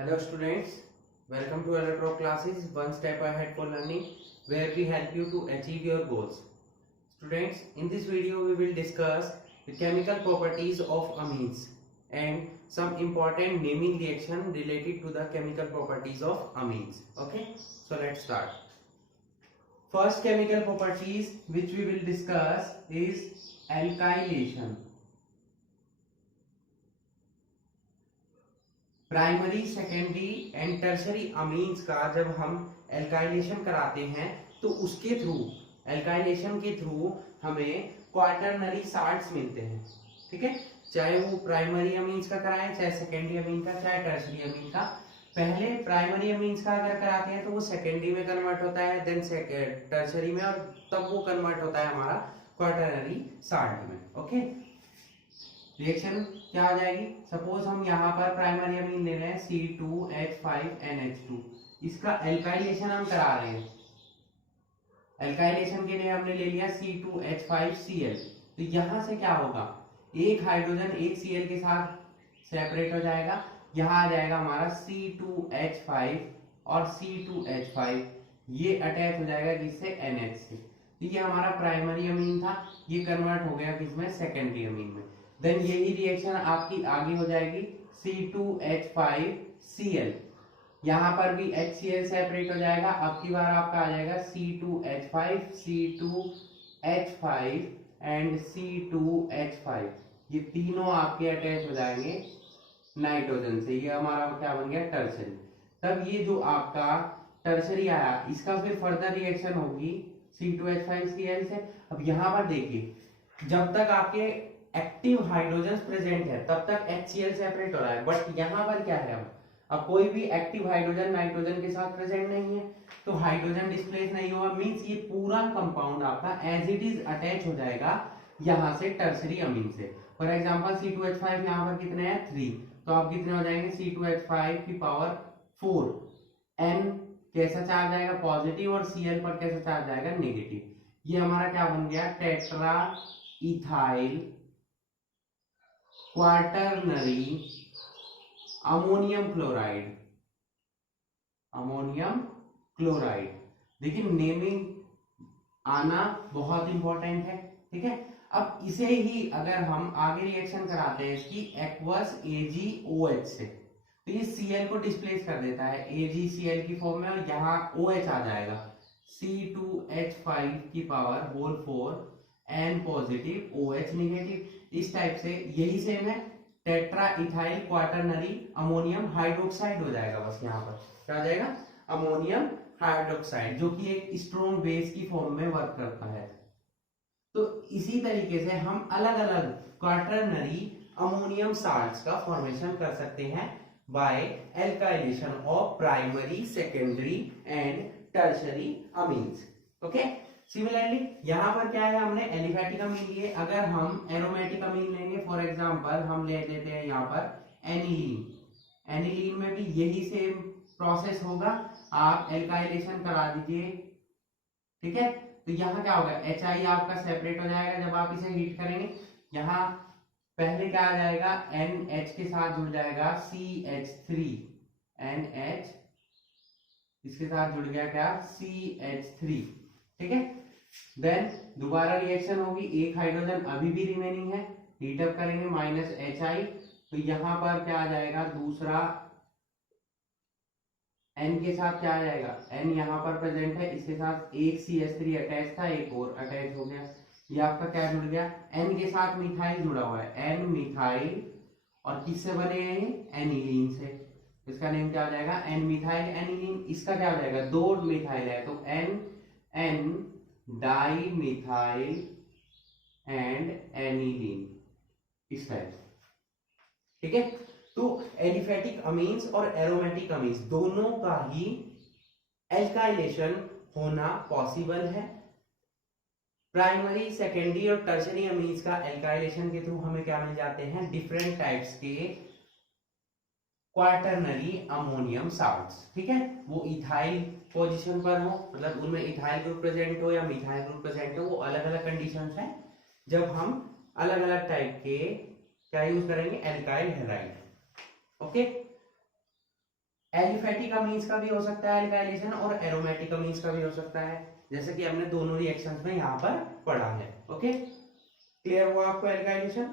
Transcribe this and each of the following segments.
Hello students, welcome to Electro classes, one step ahead for learning, where we help you to achieve your goals. Students, in this video we will discuss the chemical properties of amines and some important naming reaction related to the chemical properties of amines. Okay, so let's start. First chemical properties which we will discuss is alkylation. Primary, secondary and tertiary amines का जब हम alkylation कराते हैं तो उसके through alkylation के through हमें quaternary salts मिलते हैं. ठीक है, चाहे वो प्राइमरी अमीन्स का कराएं, चाहे सेकेंडरी अमीन का, चाहे टर्शरी अमीन का. पहले प्राइमरी अमीन्स का अगर कराते हैं तो वो सेकेंडरी में कन्वर्ट होता है, देन टर्शरी में, और तब वो कन्वर्ट होता है हमारा क्वार्टरनरी साल्ट में. ओके, रिएक्शन क्या आ जाएगी? सपोज हम यहाँ पर प्राइमरी अमीन ले रहे हैं C2H5NH2, इसका एल्काइलेशन हम करा रहे हैं. एल्काइलेशन के लिए हमने ले लिया C2H5Cl. तो यहां से क्या होगा, एक हाइड्रोजन एक Cl के साथ सेपरेट हो जाएगा, यहाँ आ जाएगा हमारा C2H5 और C2H5, ये अटैच हो जाएगा जिससे NH से. तो ये हमारा प्राइमरी अमीन था, ये कन्वर्ट हो गया किसमें? सेकेंडरी अमीन में. देन यही रिएक्शन आपकी आगे हो जाएगी C2H5Cl, यहां पर भी HCl सेपरेट हो जाएगा. अब की बार आपका आ जाएगा C2H5, C2H5 एंड C2H5, ये तीनों आपके अटैच हो जाएंगे नाइट्रोजन से. ये हमारा क्या बन गया? टर्शरी. तब ये जो आपका टर्शरी आया, इसका फिर फर्दर रिएक्शन होगी C2H5Cl से. अब यहां पर देखिए, जब तक आपके एक्टिव हाइड्रोजन प्रेजेंट है तब तक HCl सेपरेट हो रहा है, बट यहाँ पर क्या है, अब कोई भी एक्टिव हाइड्रोजन नाइट्रोजन के साथ प्रेजेंट नहीं है, तो हाइड्रोजन डिस्प्लेस नहीं हुआ. मींस ये पूरा कंपाउंड आपका एज इट इज अटैच हो जाएगा यहाँ से टर्शरी अमीन से. फॉर एग्जांपल C2H5 यहाँ पर कितने हैं? 3. तो आप कितने हो जाएंगे? C2H5 की पावर 4. N कैसा चार्ज आएगा? पॉजिटिव. और Cl पर कैसा चार्ज आएगा? नेगेटिव. ये हमारा क्या बन गया? Tetra ethyl quaternary ammonium chloride. Ammonium chloride. देखिए, नेमिंग आना बहुत इंपॉर्टेंट है. ठीक है, अब इसे ही अगर हम आगे रिएक्शन कराते हैं इसकी एक्वस AgOH से, तो ये Cl को डिस्प्लेस कर देता है AgCl की फॉर्म में, और यहाँ OH आ जाएगा C2H5 की power whole 4, N positive, OH negative. इस टाइप से यही सेम है, tetra ethyl quaternary ammonium hydroxide हो जाएगा. बस यहाँ पर क्या आ जाएगा? अमोनियम हाइड्रोक्साइड, जो कि एक स्ट्रॉन्ग बेस की फॉर्म में वर्क करता है. तो इसी तरीके से हम अलग अलग क्वार्टरनरी अमोनियम साल्ट्स का फॉर्मेशन कर सकते हैं by alkylation of primary, secondary and tertiary amines. Okay, similarly यहाँ पर क्या है, हमने एलिफेटिक अमीन लिए. अगर हम एरोमेटिक अमीन लेंगे, फॉर एग्जांपल हम ले लेते हैं यहाँ पर एनिलीन. एनिलीन में भी यही सेम प्रोसेस होगा, आप एल्काइलेशन करा दीजिए. ठीक है, तो यहाँ क्या होगा? HI आपका सेपरेट हो जाएगा जब आप इसे हीट करेंगे. यहाँ पहले क्या आ जाएगा? NH के साथ जुड़ जाएगा CH3, NH इसके साथ जुड़ गया क्या? CH3. ठीक है, देन दोबारा रिएक्शन होगी, एक हाइड्रोजन अभी भी रिमेनिंग है, हीट अप करेंगे -HI, तो यहां पर क्या आ जाएगा? दूसरा N के साथ क्या आ जाएगा? N यहां पर प्रेजेंट है, इसके साथ एक CH3 अटैच था, एक और अटैच हो गया. ये आपका क्या जुड़ गया? N के साथ मिथाइल जुड़ा हुआ है, N मिथाइल. और किससे बने हैं ये? एनिलीन से. इसका नेम क्या आ जाएगा? N methyl aniline. इसका क्या हो जाएगा? दो मिथाइल है, तो N di methyl and aniline, इस टाइप. ठीक है, तो एलिफेटिक अमीन्स और एरोमेटिक अमीन्स दोनों का ही एल्काइलेशन होना पॉसिबल है. प्राइमरी, सेकेंडरी और टर्शरी अमीन्स का एल्काइलेशन के थ्रू हमें क्या मिल जाते हैं? डिफरेंट टाइप्स के क्वार्टरनरी अमोनियम साल्ट्स. ठीक है, वो इथाइल पोजीशन पर हो, मतलब उनमें इथाइल ग्रुप प्रेजेंट हो या मिथाइल ग्रुप प्रेजेंट हो, वो अलग अलग कंडीशंस हैं जब हम अलग अलग टाइप के क्या यूज करेंगे? Alkyl halide. Okay, aliphatic amines का भी हो सकता है एल्काइलेशन और एरोमेटिक अमीन्स का भी हो सकता है, जैसे कि हमने दोनों रिएक्शंस में यहाँ पर पढ़ा है। ओके, क्लियर हुआ आपको एल्काइलेशन?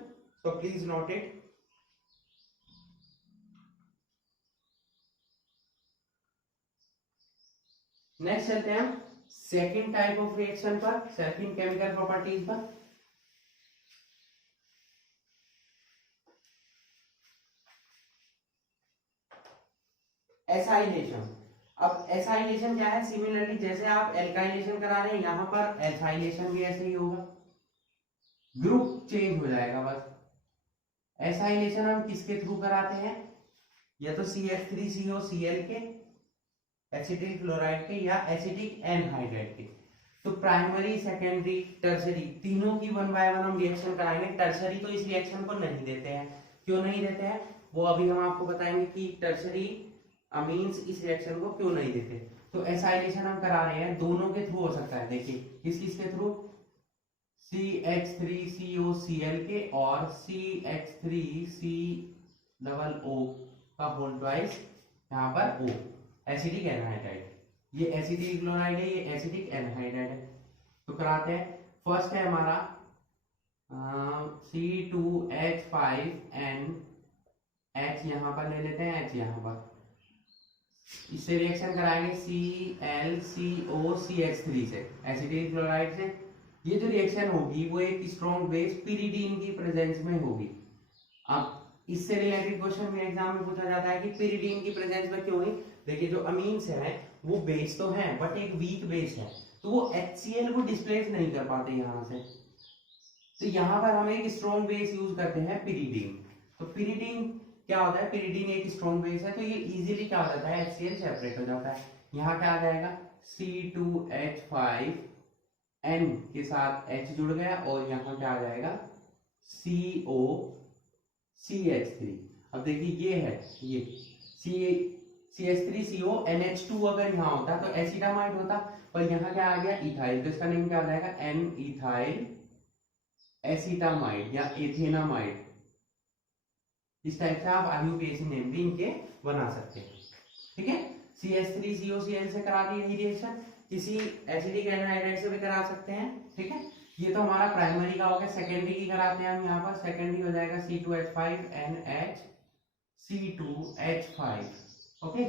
तो प्लीज नोट इट। नेक्स्ट चलते हैं हम सेकंड टाइप ऑफ रिएक्शन पर, सेकंड केमिकल प्रॉपर्टीज पर। एसाइलेशन। अब एसाइलेशन क्या है? सिमिलरली जैसे आप एल्काइलेशन करा रहे हैं, यहां पर एसाइलेशन भी ऐसे ही होगा, ग्रुप चेंज हो जाएगा बस। एसाइलेशन हम किसके थ्रू कराते हैं? या तो CH3COCl के, एसिटिक क्लोराइड के, या एसिटिक एनहाइड्राइड के। तो प्राइमरी, सेकेंडरी, टर्सरी तीनों की 1 बाय 1 हम रिएक्शन कराएंगे। टर्सरी तो इस रिएक्शन को नहीं देते हैं। क्यों नहीं देते हैं वो अभी हम आपको बताएंगे कि टर्सरी अमीन्स इस रिएक्शन को क्यों नहीं देते। तो एसाइलेशन हम करा रहे हैं, दोनों के थ्रू हो सकता है। देखिए किस किस के थ्रू? CH3COCl के और CH3COO का होल ट्वाइस यहाँ पर O, एसिटिक एनहाइड्राइड। ये एसिटिक क्लोराइड है, ये एसिटिक एनहाइड्राइड है। तो कराते हैं। फर्स्ट है हमारा C2H5N, H यहाँ पर ले लेते हैं, H यहाँ पर, इससे रिएक्शन कराएंगे ClCOCH3 से, एसिटिक क्लोराइड से। ये जो रिएक्शन होगी वो एक स्ट्रॉन्ग बेस पिरिडीन की प्रेजेंस में होगी। अब इससे रिलेटेड क्वेश्चन में एग्जाम में पूछा जाता है कि पिरिडीन की प्रेजेंस में क्यों हुई। देखिए जो अमीन्स हैं वो बेस तो हैं बट एक वीक बेस है, तो वो HCl को डिस्प्लेस नहीं कर पाते यहाँ से। तो यहाँ पर हम एक स्ट्रॉन्ग बेस यूज करते हैं पिरिडीन। तो पिरिडीन क्या होता है? पिरिडीन एक स्ट्रॉन्ग बेस है, तो ये इजीली क्या हो जाता है? HCl सेपरेट हो जाता है। यहाँ क्या आ जाएगा? C2H5N के साथ H जुड़ गया और यहाँ क्या आ जाएगा? COCH3। अब देखिए ये है, ये CH3CO NH2 अगर यहाँ होता तो एसिटामाइड होता, पर यहाँ क्या आ गया? इथाइल। तो इसका नेम क्या हो जाएगा? N इथाइल एसिटामाइड या एथेनामाइड। इस टाइप से आप IUPAC नेम भी इनके बना सकते हैं। ठीक है, CH3COCl से करा दी रिएक्शन, किसी एसिडिक एनहाइड्राइड से भी करा सकते हैं। ठीक है, ये तो हमारा प्राइमरी का हो गया। सेकेंडरी की कराते हैं हम यहाँ पर। सेकेंडरी हो जाएगा C2H5NH C2H5। Okay,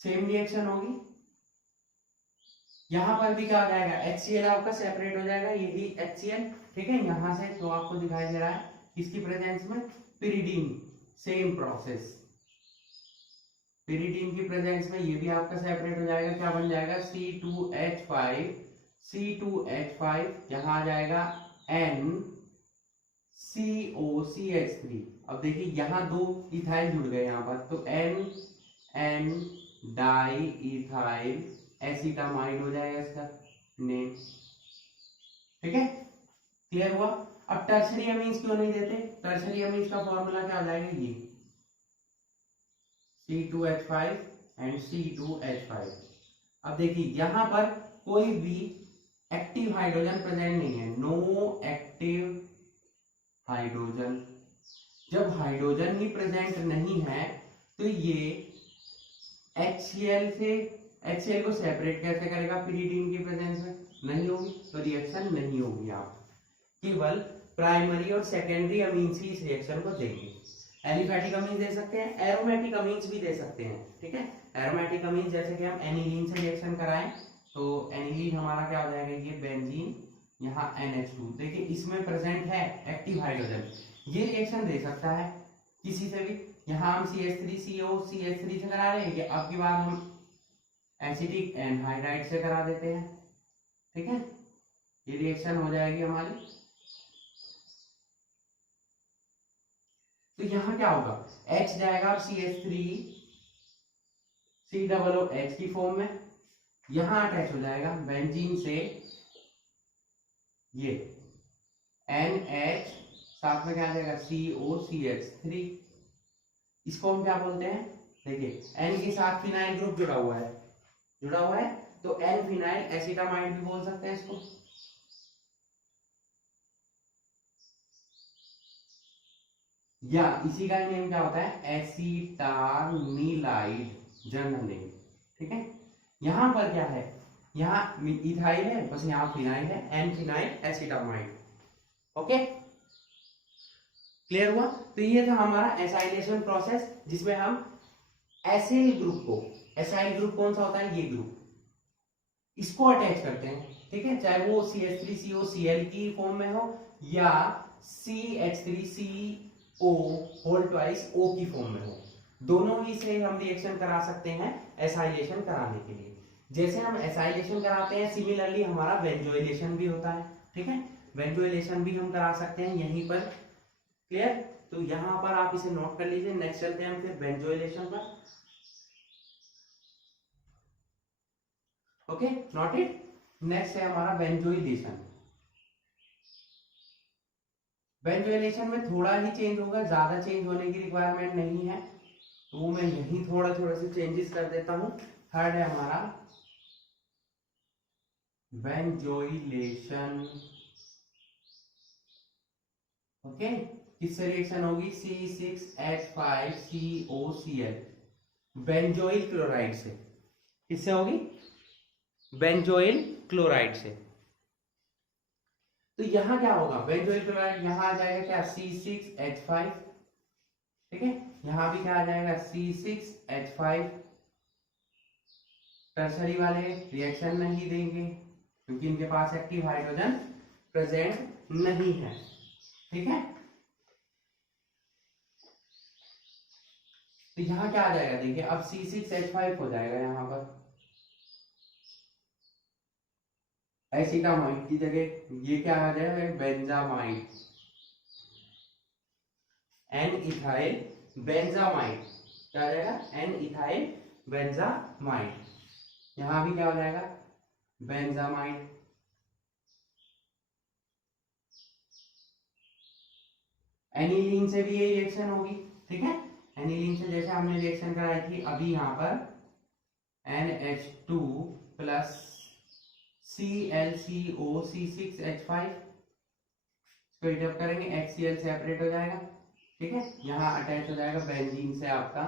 same reaction होगी। यहां पर भी क्या आ जाएगा? HCl आपका सेपरेट हो जाएगा, ये भी HCl। ठीक है, यहां से तो आपको दिखाई दे रहा है किसकी प्रेजेंस में? पिरिडीन। सेम प्रोसेस, पिरिडीन की प्रेजेंस में ये भी आपका सेपरेट हो जाएगा। क्या बन जाएगा? C2H5 यहां आ जाएगा NCOCH3। अब देखिए यहाँ दो इथाइल जुड़ गए यहाँ पर, तो N डाई इथाइल एसिटामाइड हो जाएगा इसका नेम। ठीक है, क्लियर हुआ? अब टर्सरी अमीन्स क्यों नहीं देते? टर्सरी अमीन्स का फॉर्मूला क्या हो जाएगा? ये C2H5 एंड C2H5। अब देखिए यहां पर कोई भी एक्टिव हाइड्रोजन प्रेजेंट नहीं है, नो एक्टिव हाइड्रोजन। जब हाइड्रोजन ही प्रेजेंट नहीं है तो ये HCl को सेपरेट कैसे करेगा? पिरिडीन की प्रेजेंस में नहीं होगी, तो रिएक्शन नहीं होगी। आप केवल प्राइमरी और सेकेंडरी अमीन्स ही इस रिएक्शन को देंगे। एलिफेटिक अमीन्स दे सकते हैं, एरोमेटिक अमीन्स भी दे सकते हैं। ठीक है, एरोमेटिक अमीन्स जैसे कि हम एनिलीन से रिएक्शन कराएं तो एनिलीन हमारा क्या हो जाएगा? ये बेंजीन, यहाँ NH2। देखिए इसमें प्रेजेंट है एक्टिव हाइड्रोजन, ये रिएक्शन दे सकता है किसी से भी। यहाँ हम CH3COCH3 से करा रहे हैं, अब की बार हम एसिटिक एनहाइड्राइड से करा देते हैं। ठीक है, ये रिएक्शन हो जाएगी हमारी। तो यहां क्या होगा? H जाएगा CH3COOH की फॉर्म में, यहां अटैच हो जाएगा बेंजीन से ये NH, साथ में क्या आ जाएगा? COCH3। इसको हम क्या बोलते हैं? देखिए N के साथ फिनाइल ग्रुप जुड़ा हुआ है, तो N फिनाइल एसिटामाइड भी बोल सकते हैं इसको। या इसी का नेम क्या होता है, एसीटामिलाइड, जनरल नेम। ठीक है, यहां पर क्या है, यहाँ इथाइल है, बस यहाँ फिनाइल है, N phenyl acetamide. Okay, clear हुआ। तो ये था हमारा एसाइलेशन प्रोसेस, जिसमें हम एसिल ग्रुप को, एसाइल ग्रुप कौन सा होता है, ये ग्रुप, इसको अटैच करते हैं। ठीक है, चाहे वो CH3COCl की फॉर्म में हो या CH3CO होल ट्वाइस O की फॉर्म में हो, दोनों ही से हम रिएक्शन करा सकते हैं एसाइलेशन कराने के लिए। जैसे हम एसाइलेशन कराते हैं, सिमिलरली हमारा बेंजोइलेशन भी होता है। ठीक है, बेंजोइलेशन भी हम करा सकते हैं यहीं पर। क्लियर, तो यहां पर आप इसे नोट कर लीजिए। नेक्स्ट चलते हैं हम फिर बेंजोइलेशन पर। Okay, note it. नेक्स्ट है हमारा बेंजोइलेशन। बेंजोइलेशन में थोड़ा ही चेंज होगा, ज्यादा चेंज होने की रिक्वायरमेंट नहीं है, तो वो मैं यही थोड़ा से चेंजेस कर देता हूं। थर्ड है हमारा बेंजोइलेशन। ओके, किससे रिएक्शन होगी, C6H5COCl बेंजोइल क्लोराइड से। किससे होगी, बेंजोइल क्लोराइड से। तो यहां क्या होगा, बेंजोइल क्लोराइड यहां आ जाएगा क्या, C6H5। ठीक है, यहां भी क्या आ जाएगा, C6H5। टर्सरी वाले रिएक्शन नहीं देंगे क्योंकि इनके पास एक्टिव हाइड्रोजन प्रेजेंट नहीं है। ठीक है, तो यहां क्या आ जाएगा, देखिए अब C6H5 हो जाएगा यहां पर, एसिटामाइड की जगह ये क्या आ जाएगा, बेंजामाइड, एन इथाइल बेंजामाइड। क्या आ जाएगा, एन इथाइल बेंजामाइड। यहां भी क्या हो जाएगा, बेंजामाइड। एनिलीन से भी ये रिएक्शन होगी। ठीक है, एनिलीन से जैसे हमने रिएक्शन कराई थी अभी, यहां पर NH2 प्लस ClCO C6H5 इसको हीटअप करेंगे, HCl सेपरेट हो जाएगा। ठीक है, यहां अटैच हो जाएगा बेंजीन से आपका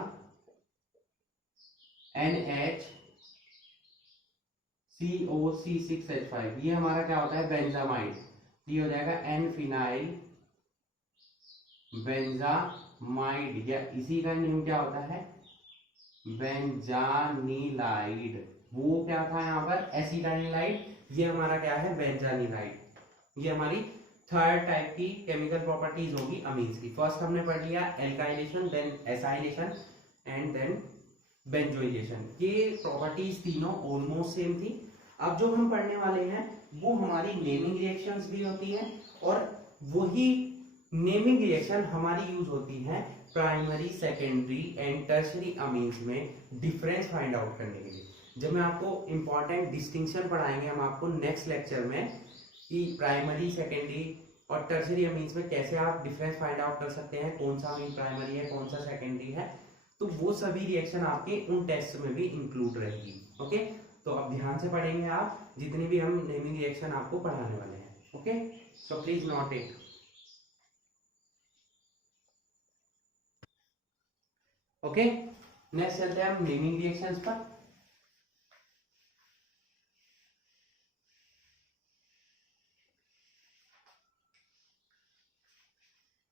NHCOC6H5, ये हमारा क्या होता है, बेंजामाइड। ये हो जाएगा एन फिनाइल बेंजामाइड, या इसी का नेम क्या होता है, बेंजानिलाइड। वो क्या था यहाँ पर, एसिटानिलाइड, ये हमारा क्या है, बेंजानिलाइड। ये हमारी थर्ड टाइप की केमिकल प्रॉपर्टीज होगी अमीन्स की। फर्स्ट हमने पढ़ लिया alkylation, then acylation and then benzoylation. ये प्रॉपर्टीज तीनों ऑलमोस्ट सेम थी। अब जो हम पढ़ने वाले हैं वो हमारी नेमिंग रिएक्शंस भी होती हैं, और वही नेमिंग रिएक्शन हमारी यूज होती है primary, secondary and tertiary amines में डिफरेंस फाइंड आउट करने के लिए। जब मैं आपको इंपॉर्टेंट डिस्टिंक्शन पढ़ाएंगे हम आपको नेक्स्ट लेक्चर में, कि प्राइमरी, सेकेंडरी और टर्शरी अमीन्स में कैसे आप डिफरेंस फाइंड आउट कर सकते हैं, कौन सा अमीन प्राइमरी है, कौन सा सेकेंडरी है, तो वो सभी रिएक्शन आपके उन टेस्ट में भी इंक्लूड रहेगी। ओके, तो अब ध्यान से पढ़ेंगे आप जितनी भी हम नेमिंग रिएक्शन आपको पढ़ाने वाले हैं। Okay, so please note it. Okay, next चलते हैं हम नेमिंग रिएक्शंस पर।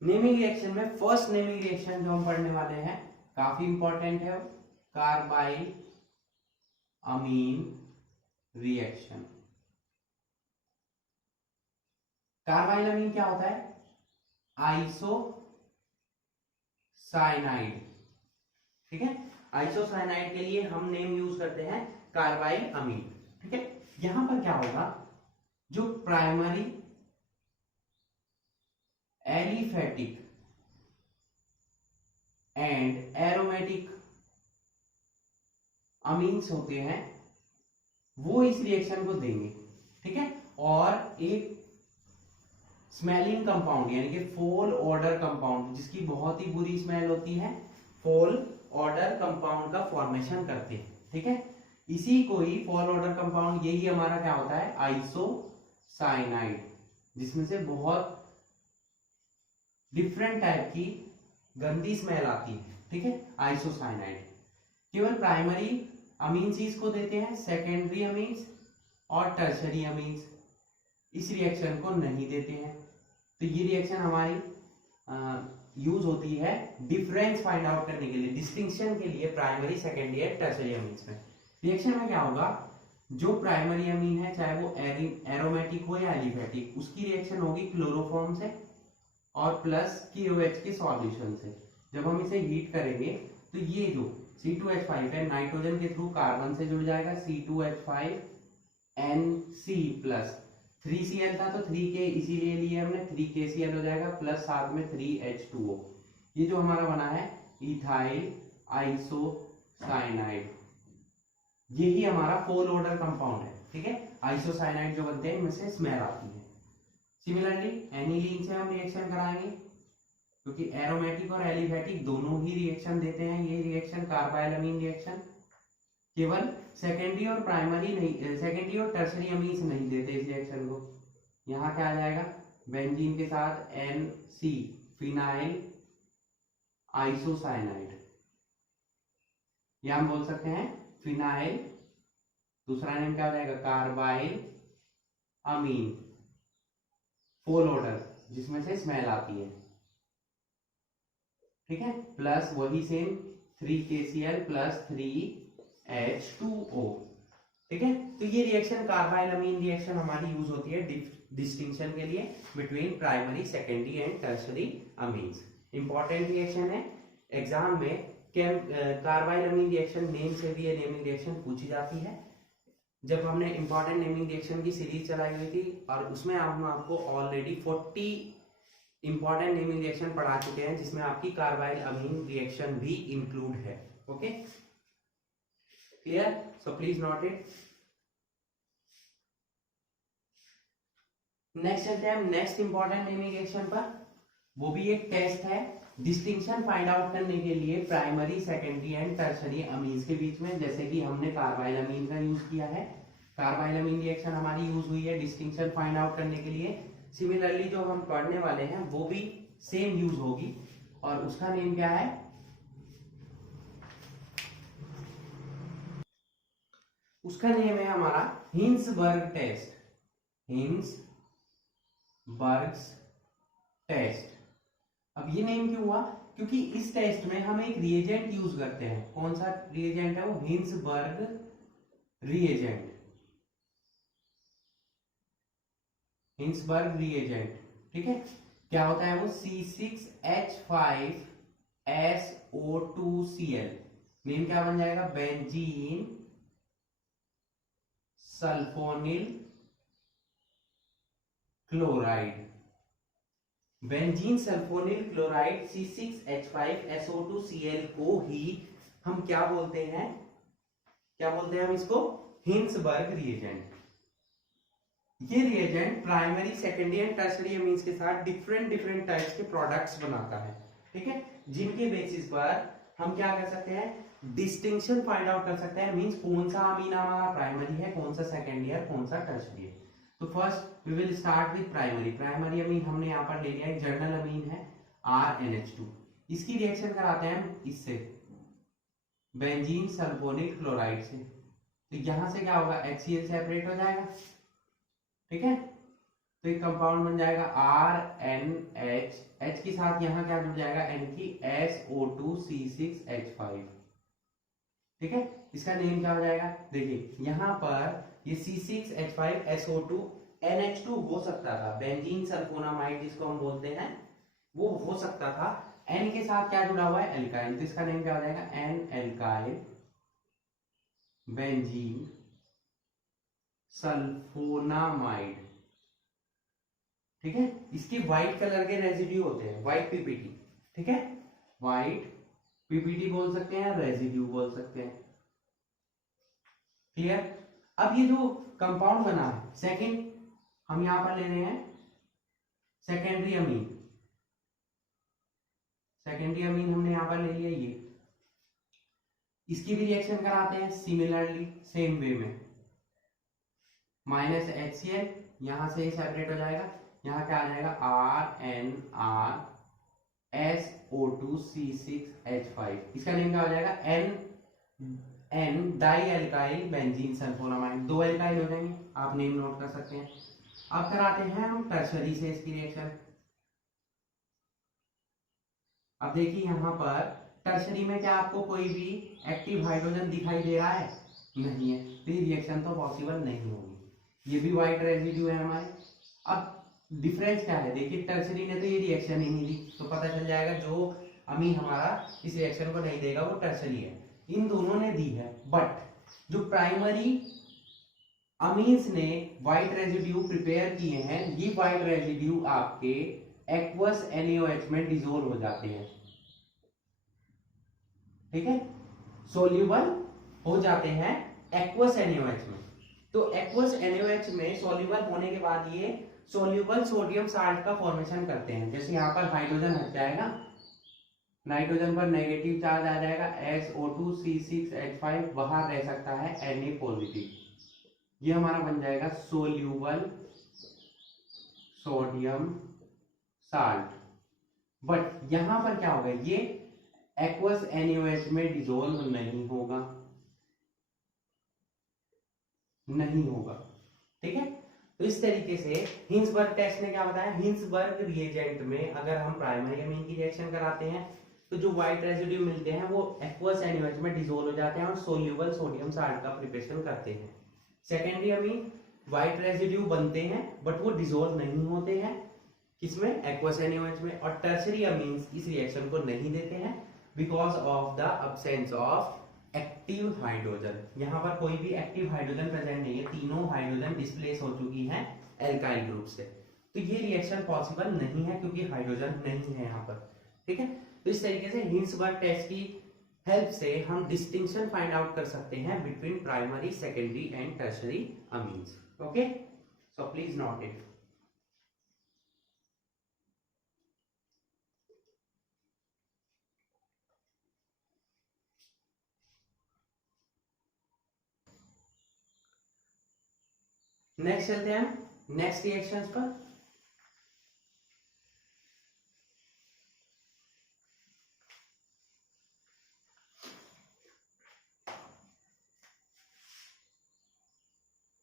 नेमिंग रिएक्शन में फर्स्ट नेमिंग रिएक्शन जो हम पढ़ने वाले हैं काफी इंपॉर्टेंट है, कार्बाइल अमीन रिएक्शन। कार्बाइल अमीन क्या होता है, आइसोसाइनाइड। ठीक है, आइसोसाइनाइड के लिए हम नेम यूज करते हैं कार्बाइल अमीन। ठीक है, यहां पर क्या होगा, जो primary aliphatic and aromatic amines होते हैं वो इस रिएक्शन को देंगे। ठीक है, और एक स्मेलिंग कंपाउंड यानी कि फोल ऑर्डर कंपाउंड, जिसकी बहुत ही बुरी स्मेल होती है, फोल ऑर्डर कंपाउंड का फॉर्मेशन करते हैं। ठीक है, इसी को ही फोल ऑर्डर कंपाउंड, यही हमारा क्या होता है, आइसोसाइनाइड, जिसमें से बहुत डिफरेंट टाइप की गंदी स्मेल आती है, ठीक है, आइसोसाइनाइड। केवल प्राइमरी अमीन्स इसको देते हैं, सेकेंडरी अमीन्स और टर्शरी अमीन्स इस रिएक्शन को नहीं देते हैं। तो ये रिएक्शन हमारी यूज होती है डिफरेंस फाइंड आउट करने के लिए, डिस्टिंक्शन के लिए प्राइमरी, सेकेंडरी और टर्शरी अमीन्स में। रिएक्शन में क्या होगा, जो प्राइमरी अमीन है चाहे वो एरोमेटिक हो या एलिफेटिक, उसकी रिएक्शन होगी क्लोरोफॉर्म से और प्लस KOH के सॉल्यूशन से। जब हम इसे हीट करेंगे तो ये जो C2H5 है नाइट्रोजन के थ्रू कार्बन से जुड़ जाएगा, C2H5NC प्लस 3Cl था तो 3K इसीलिए लिए हमने, 3KCl हो जाएगा प्लस साथ में 3H2O। ये जो हमारा बना है इथाइल आइसोसाइनाइड, यही हमारा फोर ऑर्डर कंपाउंड है, ठीक है। आइसोसाइनाइड जो बनते हैं इनमें से स्मेल आती है। सिमिलरली एनिलीन से हम रिएक्शन कराएंगे क्योंकि एरोमेटिक और एलिफेटिक दोनों ही रिएक्शन देते हैं। ये रिएक्शन कार्बाइलअमीन रिएक्शन, केवल सेकेंडरी और प्राइमरी नहीं, सेकेंडरी और टर्शरी अमीन्स नहीं देते इस रिएक्शन को। यहाँ क्या आ जाएगा, बेंजीन के साथ NC फिनाइल आइसोसाइनाइड, या हम बोल सकते हैं फिनाइल, दूसरा नेम क्या हो जाएगा कार्बाइल अमीन, फोर ऑर्डर जिसमें से स्मेल आती है, ठीक है, प्लस वही सेम 3KCl प्लस 3H2O, ठीक है। तो ये रिएक्शन कार्बाइल अमीन रिएक्शन हमारी यूज होती है डिस्टिंक्शन के लिए between primary, secondary and tertiary amines. Important reaction है, एग्जाम में कार्बाइल अमीन रिएक्शन नेम से भी ये नेमिंग रिएक्शन पूछी जाती है। जब हमने इंपॉर्टेंट नेमिंग रिएक्शन की सीरीज चलाई हुई थी और उसमें हम आपको ऑलरेडी 40 इंपॉर्टेंट नेमिंग रिएक्शन पढ़ा चुके हैं, जिसमें आपकी कार्बाइल अमीन रिएक्शन भी इंक्लूड है। Okay, clear? So please note it. Next चलते हैं हम नेक्स्ट इंपॉर्टेंट नेमिंग रिएक्शन पर। वो भी एक टेस्ट है डिस्टिंक्शन फाइंड आउट करने के लिए primary, secondary and tertiary amines के बीच में, जैसे कि हमने कार्बाइल अमीन का यूज किया है। कार्बाइल अमीन रिएक्शन हमारी यूज हुई है डिस्टिंक्शन फाइंड आउट करने के लिए। सिमिलरली जो हम पढ़ने वाले हैं वो भी सेम यूज होगी, और उसका नेम क्या है, उसका नेम है हमारा हिंसबर्ग टेस्ट। हिंसबर्ग्स टेस्ट। अब ये नेम क्यों हुआ, क्योंकि इस टेस्ट में हम एक रिएजेंट यूज करते हैं। कौन सा रिएजेंट है वो, हिंसबर्ग रिएजेंट, हिंसबर्ग रिएजेंट, ठीक है। क्या होता है वो, C6H5SO2Cl, नेम क्या बन जाएगा, benzene sulphonyl chloride. Benzene sulphonyl chloride C6H5SO2Cl को ही हम क्या बोलते हैं, हम इसको हिंसबर्ग रिएजेंट। ये reagent primary, secondary and tertiary amines के साथ डिफरेंट टाइप्स के प्रोडक्ट्स बनाता है, ठीक है, जिनके बेसिस पर हम क्या कर सकते हैं, डिस्टिंक्शन फाइंड आउट कर सकते हैं। मींस कौन सा अमीन हमारा प्राइमरी है, कौन सा सेकेंडरी है, कौन सा टर्शरी है। तो first we will start with primary. Primary amine हमने यहाँ पर ले लिया, एक जर्नल अमीन है RNH2। इसकी रिएक्शन कराते हैं हम इससे, बेंजीन सल्फोनिल क्लोराइड से। तो यहां से क्या होगा, HCl सेपरेट हो जाएगा, ठीक है। तो एक कंपाउंड बन जाएगा RNH, H के साथ यहाँ क्या जुड़ जाएगा, N की SO2C6H5, ठीक है। इसका नेम क्या हो जाएगा, देखिए यहाँ पर ये C6H5SO2 NH2 हो सकता था, बेंजीन सल्फोनामाइड जिसको हम बोलते हैं वो हो सकता था। N के साथ क्या जुड़ा हुआ है, एल्काइल, तो इसका नेम क्या हो जाएगा, N एल्काइल बेंजीन सल्फोनामाइड, ठीक है। इसके व्हाइट कलर के रेजिड्यू होते हैं, व्हाइट पीपीटी, ठीक है, व्हाइट पीपीटी बोल सकते हैं, रेजिड्यू बोल सकते हैं, क्लियर। अब ये जो कंपाउंड बना है सेकंड, हम यहां पर ले रहे हैं सेकेंडरी अमीन। सेकेंडरी अमीन हमने यहां पर ले लिया ये, इसकी भी रिएक्शन कराते हैं सिमिलरली सेम वे में। -HCl यहां से सेपरेट हो जाएगा, यहाँ क्या आ जाएगा, RNR SO2C6H5, इसका नेम क्या हो जाएगा, N di alkyl benzene sulphonamide, 2 alkyl हो जाएंगे, आप नेम नोट कर सकते हैं। अब कराते हैं हम टर्शरी से इसकी रिएक्शन। अब देखिए यहाँ पर टर्शरी में क्या आपको कोई भी एक्टिव हाइड्रोजन दिखाई दे रहा है, नहीं है, तो ये रिएक्शन तो पॉसिबल नहीं होगी। ये भी व्हाइट रेजिड्यू है हमारे। अब डिफरेंस क्या है, देखिए टर्शरी ने तो ये रिएक्शन ही नहीं दी, तो पता चल जाएगा जो अमीन हमारा इस रिएक्शन को नहीं देगा वो टर्शरी है। इन दोनों ने दी है, बट जो प्राइमरी अमीन्स ने व्हाइट रेजिड्यू प्रिपेयर किए हैं, ये व्हाइट रेजिड्यू आपके एक्वस NaOH में डिसोल्व हो जाते हैं, ठीक है, सोल्यूबल हो जाते हैं एक्वस NaOH में। तो एक्वस NaOH में सोल्यूबल होने के बाद ये सोल्यूबल सोडियम साल्ट का फॉर्मेशन करते हैं। जैसे यहाँ पर हाइड्रोजन हट जाएगा, नाइट्रोजन पर नेगेटिव चार्ज आ जाएगा, SO2C6H5 बाहर रह सकता है Na पॉजिटिव, ये हमारा बन जाएगा सोल्यूबल सोडियम साल्ट। बट यहां पर क्या होगा, ये एक्वस NaOH में डिसोल्व नहीं होगा, ठीक है। तो इस तरीके से हिंसबर्ग टेस्ट ने क्या बताया, हिंसबर्ग रिएजेंट में अगर हम प्राइमरी अमीन की रिएक्शन कराते हैं तो जो व्हाइट रेजिड्यू मिलते हैं वो एक्वस NaOH में डिसोल्व हो जाते हैं और सोल्यूबल सोडियम साल्ट का प्रिपरेशन करते हैं। सेकेंडरी अमीन व्हाइट रेजिड्यू बनते हैं बट वो डिसोल्व नहीं होते हैं, किसमें, एक्वस NaOH में। और टर्शरी अमीन्स इस रिएक्शन को नहीं देते हैं because of the absence of active hydrogen. यहाँ पर कोई भी एक्टिव हाइड्रोजन प्रेजेंट नहीं है, तीनों हाइड्रोजन डिस्प्लेस हो चुकी हैं एल्काइल ग्रुप से, तो ये रिएक्शन पॉसिबल नहीं है क्योंकि हाइड्रोजन नहीं है यहाँ पर, ठीक है। तो इस तरीके से हिंसबर्ग टेस्ट की हेल्प से हम डिस्टिंक्शन फाइंड आउट कर सकते हैं between primary, secondary and tertiary amines. Okay, so please note it. Next चलते हैं हम नेक्स्ट रिएक्शंस पर।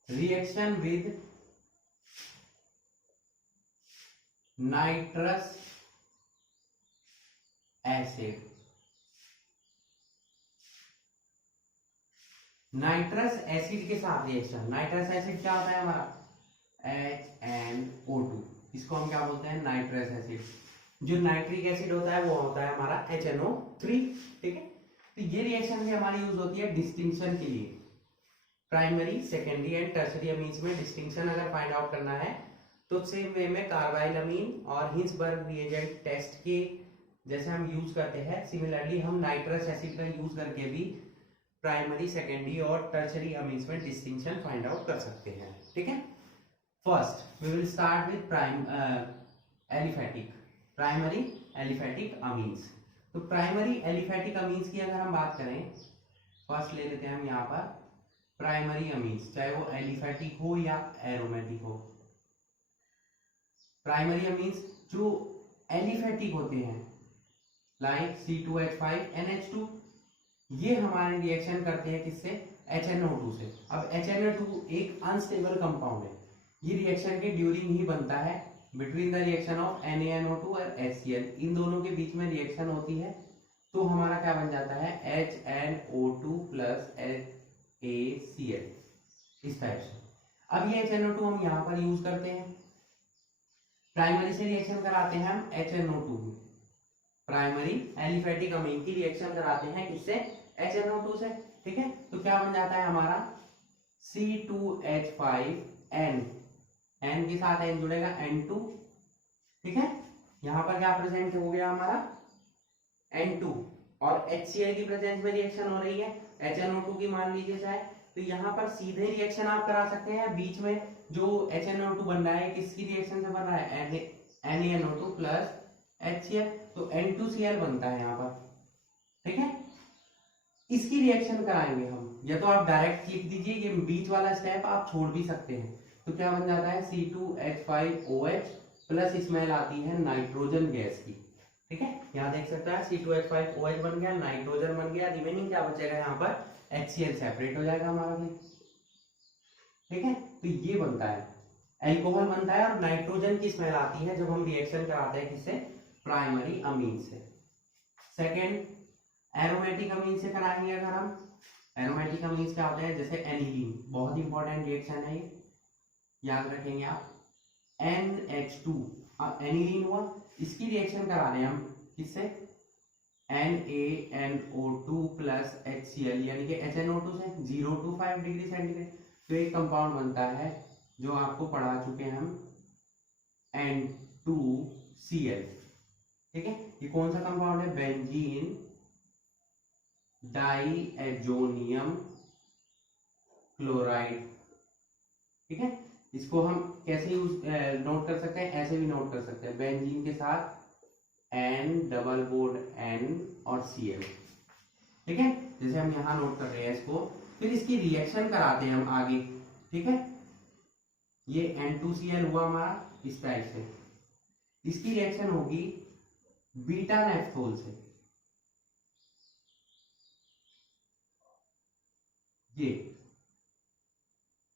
Reaction with nitrous acid. Nitrous acid के साथ रिएक्शन, नाइट्रस एसिड क्या होता है हमारा, HNO2, इसको हम क्या बोलते हैं, नाइट्रस एसिड। जो नाइट्रिक एसिड होता है वो होता है हमारा HNO3, ठीक है। तो ये रिएक्शन भी हमारी यूज होती है डिस्टिंक्शन के लिए, primary, secondary and tertiary amines में डिस्टिंक्शन अगर फाइंड आउट करना है तो सेम वे में कार्बाइल अमीन और हिंसबर्ग रिएजेंट टेस्ट के जैसे हम यूज करते हैं, सिमिलरली हम नाइट्रस एसिड का यूज करके भी प्राइमरी, सेकेंडरी और टर्शरी अमीन्स में डिस्टिंक्शन फाइंड आउट कर सकते हैं, ठीक है। First we will start with primary aliphatic amines. तो प्राइमरी एलिफेटिक अमीन्स की अगर हम बात करें, फर्स्ट ले लेते हैं हम यहाँ पर प्राइमरी अमीन्स, चाहे वो एलिफेटिक हो या एरोमेटिक हो। प्राइमरी अमीन्स जो एलिफेटिक होते हैं लाइक C2H5NH2, ये हमारे रिएक्शन करते हैं किससे, HNO2 से। अब HNO2 एक अनस्टेबल कंपाउंड है, ये रिएक्शन के ड्यूरिंग ही बनता है between the reaction of NaNO2 और HCl, इन दोनों के बीच में रिएक्शन होती है तो हमारा क्या बन जाता है HNO2 प्लस HACl, इस टाइप से। अब ये HNO2 हम यहाँ पर यूज करते हैं, प्राइमरी से रिएक्शन कराते हैं हम HNO2, प्राइमरी एलिफेटिक अमीन की रिएक्शन कराते हैं किससे, HNO2 से, ठीक है। तो क्या बन जाता है हमारा C2H5N, N के साथ N जुड़ेगा N2, ठीक है। यहां पर क्या प्रेजेंट हो गया हमारा N2 और HCl की प्रेजेंस में रिएक्शन हो रही है HNO2 की, मान लीजिए चाहे, तो यहाँ पर सीधे रिएक्शन आप करा सकते हैं। बीच में जो HNO2 बन रहा है किसकी रिएक्शन से बन रहा है, NaNO2 प्लस HCl, तो N2Cl बनता है यहाँ पर, ठीक है। इसकी रिएक्शन कराएंगे हम, या तो आप डायरेक्ट लिख दीजिए, ये बीच वाला स्टेप आप छोड़ भी सकते हैं। तो क्या बन जाता है C2H5OH प्लस स्मेल आती है नाइट्रोजन गैस की, ठीक है, यहाँ देख सकता है C2H5OH बन गया, नाइट्रोजन बन गया, रिमेनिंग क्या बचेगा यहाँ पर HCl सेपरेट हो जाएगा हमारा फिर। ठीक है, तो ये बनता है एल्कोहल बनता है और नाइट्रोजन की स्मेल आती है जब हम रिएक्शन कराते हैं किससे, प्राइमरी अमीन से। सेकेंड एरोमेटिक अमीन से कराएंगे अगर हम, एरोमेटिक अमीन क्या होते हैं, जैसे एनिलीन, बहुत इंपॉर्टेंट रिएक्शन है ये, याद रखेंगे आप। NH2 एनिलीन हुआ, इसकी रिएक्शन करा रहे हैं हम किससे, NaNO2 प्लस HCl यानी कि HNO2 से 0 to 5 डिग्री सेंटीग्रेड। तो एक कंपाउंड बनता है जो आपको पढ़ा चुके हैं हम, N2Cl। ठीक है, ये कौन सा कंपाउंड है, बेंजीन डाइएजोनियम क्लोराइड। ठीक है, इसको हम कैसे यूज नोट कर सकते हैं, ऐसे भी नोट कर सकते हैं, बेंजीन के साथ N डबल बोर्ड N और Cl। ठीक है, जैसे हम यहाँ नोट कर रहे हैं इसको, फिर इसकी रिएक्शन कराते हैं हम आगे। ठीक है, ये N2Cl हुआ हमारा इस टाइप से, इसकी रिएक्शन होगी बीटा नेफ्थोल से, ये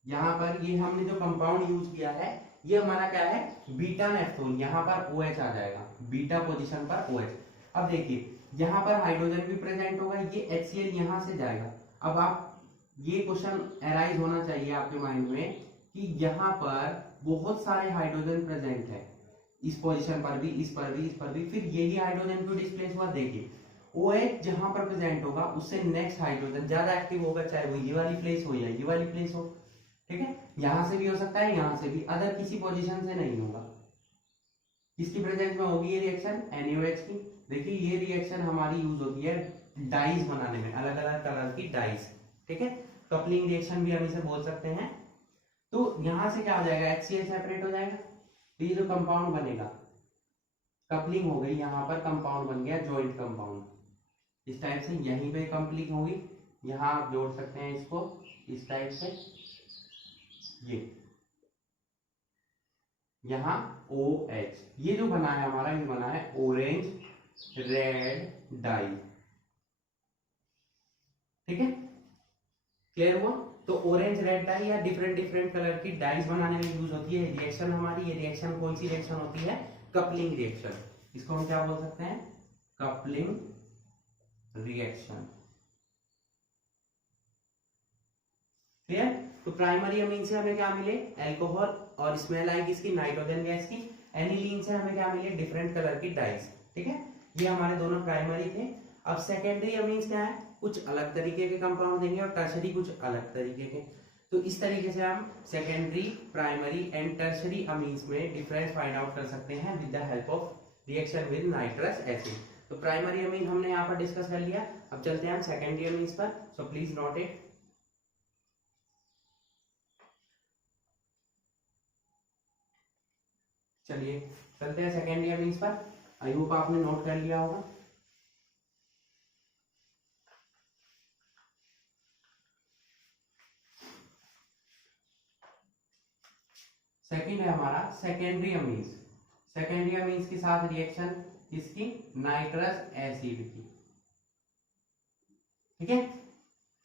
यहां पर ये हमने जो कंपाउंड यूज किया है ये हमारा क्या है, बीटा नेफ्थोल, यहां पर OH आ जाएगा, बीटा पोजीशन पर OH। अब देखिए यहां पर हाइड्रोजन भी प्रेजेंट होगा, ये HCl यहां से जाएगा। अब आप ये क्वेश्चन अराइज होना चाहिए आपके माइंड में कि यहाँ पर बहुत सारे हाइड्रोजन प्रेजेंट है, इस पोजीशन पर भी, इस पर भी, इस पर भी, फिर यही हाइड्रोजन क्यों डिस्प्लेस हुआ। देखिए OH जहां पर प्रेजेंट होगा उससे नेक्स्ट हाइड्रोजन ज्यादा एक्टिव होगा, चाहे वो ये वाली प्लेस हो या ये वाली प्लेस हो। ठीक है, यहां से भी हो सकता है, यहां से भी, अदर किसी पोजीशन से नहीं होगा। किसकी प्रेजेंस में होगी ये रिएक्शन, NaOH की। देखिए ये रिएक्शन हमारी यूज होती है डाइज बनाने में, अलग अलग कलर की डाइज। ठीक है, कपलिंग रिएक्शन भी हम इसे बोल सकते हैं। तो यहां से क्या हो जाएगा, HCl सेपरेट हो जाएगा, तो ये जो कंपाउंड बनेगा, कपलिंग हो गई, यहाँ पर कंपाउंड बन गया जॉइंट कंपाउंड, इस टाइप से यहीं पे कपलिंग होगी। यहाँ आप जोड़ सकते हैं इसको इस टाइप से, ये यहाँ OH, ये जो बना है हमारा, ये बना है ऑरेंज रेड डाई। ठीक है, क्लियर हुआ। तो ऑरेंज रेड डाई या डिफरेंट डिफरेंट कलर की डाइज बनाने में यूज होती है रिएक्शन हमारी। ये रिएक्शन कौन सी रिएक्शन होती है, कपलिंग रिएक्शन। इसको हम क्या बोल सकते हैं, कपलिंग रिएक्शन। क्लियर। तो प्राइमरी अमीन से हमें क्या मिले, अल्कोहल, और स्मेल आई किसकी, नाइट्रोजन गैस की। एनिलीन से हमें क्या मिले, डिफरेंट कलर की डाइज। ठीक है, ये हमारे दोनों प्राइमरी थे। अब सेकेंडरी अमीन्स क्या है, कुछ अलग तरीके के कंपाउंड देंगे, और टर्शरी कुछ अलग तरीके के। तो इस तरीके से हम secondary, primary and tertiary amines में डिफरेंस फाइंड आउट कर सकते हैं with the help of reaction with nitrous acid. तो प्राइमरी अमीन हमने यहाँ पर डिस्कस कर लिया। अब चलते हैं हम सेकेंडरी अमीन्स पर, सो प्लीज नोट इट। चलिए चलते हैं सेकेंडरी अमीन्स पर। आई होप आपने नोट कर लिया होगा। सेकंड है हमारा सेकेंडरी अमीन्स। सेकेंडरी अमीन्स के साथ रिएक्शन किसकी, नाइट्रस एसिड की। ठीक है,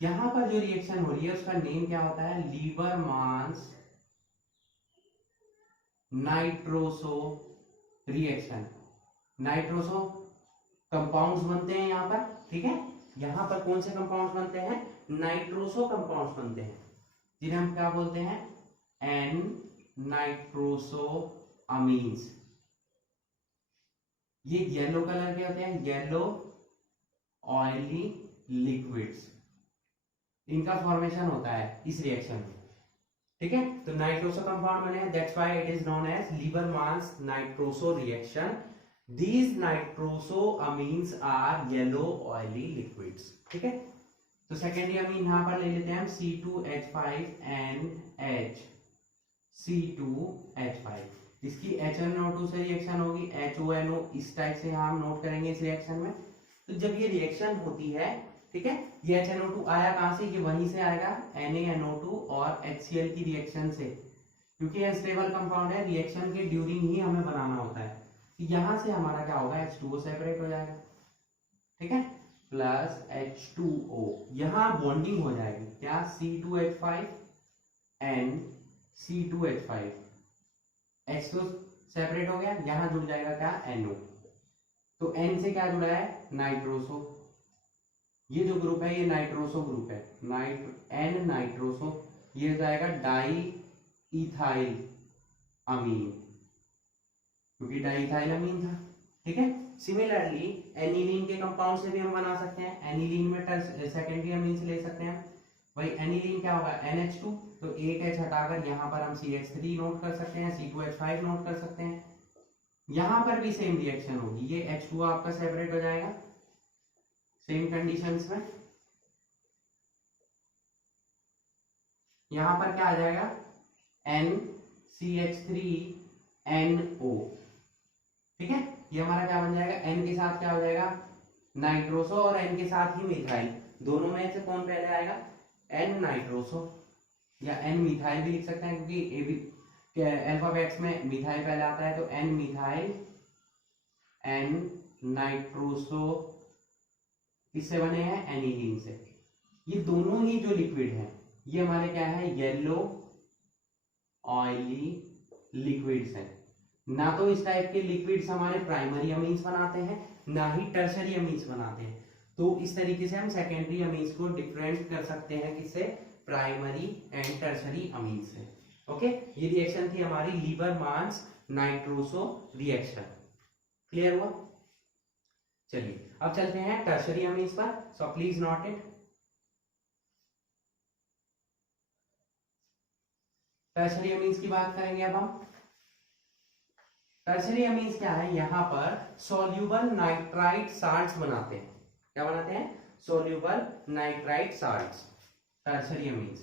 यहां पर जो रिएक्शन हो रही है उसका नेम क्या होता है, लीबरमांस नाइट्रोसो रिएक्शन। नाइट्रोसो कंपाउंड्स बनते हैं यहाँ पर। ठीक है, यहाँ पर कौन से कंपाउंड्स बनते हैं, नाइट्रोसो कंपाउंड्स बनते हैं, जिन्हें हम क्या बोलते हैं, एन नाइट्रोसो अमीन्स। ये येलो कलर के होते हैं, येलो ऑयली लिक्विड्स, इनका फॉर्मेशन होता है इस रिएक्शन में। ठीक है, तो नाइट्रोसो कंपाउंड बने हैं, that's why it is known as Liebermann's nitroso reaction. These nitrosamines are yellow oily liquids. ठीक है, तो सेकेंडरी अमीन यहां पर ले लेते हैं हम C2H5NH, C2H5। इसकी HNO2 से रिएक्शन होगी, HONO, इस टाइप से हम नोट करेंगे इस रिएक्शन में। तो जब ये रिएक्शन होती है, ठीक है, ये HNO2 आया कहां से, ये वहीं से आएगा NaNO2 और HCl की रिएक्शन से, क्योंकि ये स्टेबल कंपाउंड है, रिएक्शन के ड्यूरिंग ही हमें बनाना होता है। तो यहां से हमारा क्या होगा, H2O सेपरेट हो जाएगा, ठीक है, प्लस H2O, यहां बॉन्डिंग हो जाएगी क्या, C2H5 N C2H5, H2 separate हो गया, यहां जुड़ जाएगा क्या, NO, तो N से क्या जुड़ा है, नाइट्रोसो, ये जो ग्रुप है ये नाइट्रोसो ग्रुप है, N नाइट्रोसो, ये हो जाएगा डाई इथाइल अमीन, क्योंकि डाई इथाइल अमीन था, ठीक है। सिमिलरली एनिलीन के कंपाउंड से भी हम बना सकते हैं, एनिलीन में सेकेंडरी अमीन से ले सकते हैं भाई, एनिलीन क्या होगा, NH2, तो एक H हटाकर यहाँ पर हम CH3 नोट कर सकते हैं, C2H5 नोट कर सकते हैं, यहां पर भी सेम रिएक्शन होगी, ये H2 आपका सेपरेट हो जाएगा सेम कंडीशंस में, यहां पर क्या आ जाएगा, NCH3NO, ठीक है, ये हमारा क्या बन जाएगा, N के साथ क्या हो जाएगा, नाइट्रोसो, और N के साथ ही मिथाइल, दोनों में से कौन पहले आएगा, N नाइट्रोसो, या N मिथाइल भी लिख सकते हैं, क्योंकि अल्फाबेट्स में मिथाइल पहले आता है, तो N मिथाइल N नाइट्रोसो, किससे बने हैं, एनिलीन से। ये दोनों ही जो लिक्विड है ये हमारे क्या है, येलो ऑयली लिक्विड्स हैं, ना तो इस टाइप के लिक्विड्स हमारे प्राइमरी अमीन्स बनाते हैं, ना ही टर्शरी अमीन्स बनाते हैं, तो इस तरीके से हम सेकेंडरी अमीन्स को डिफरेंट कर सकते हैं, किससे, प्राइमरी एंड टर्शरी अमीन से, ओके। ये रिएक्शन थी हमारी लीबरमान्स नाइट्रोसो रिएक्शन, क्लियर हुआ। चलिए अब चलते हैं टर्शरी अमीन्स पर, so please note it. Tertiary amines की बात करेंगे अब हम। टर्शरी अमीन्स क्या है, यहां पर सॉल्यूबल नाइट्राइट साल्ट्स बनाते हैं, क्या बनाते हैं, soluble nitrite salts, tertiary amines,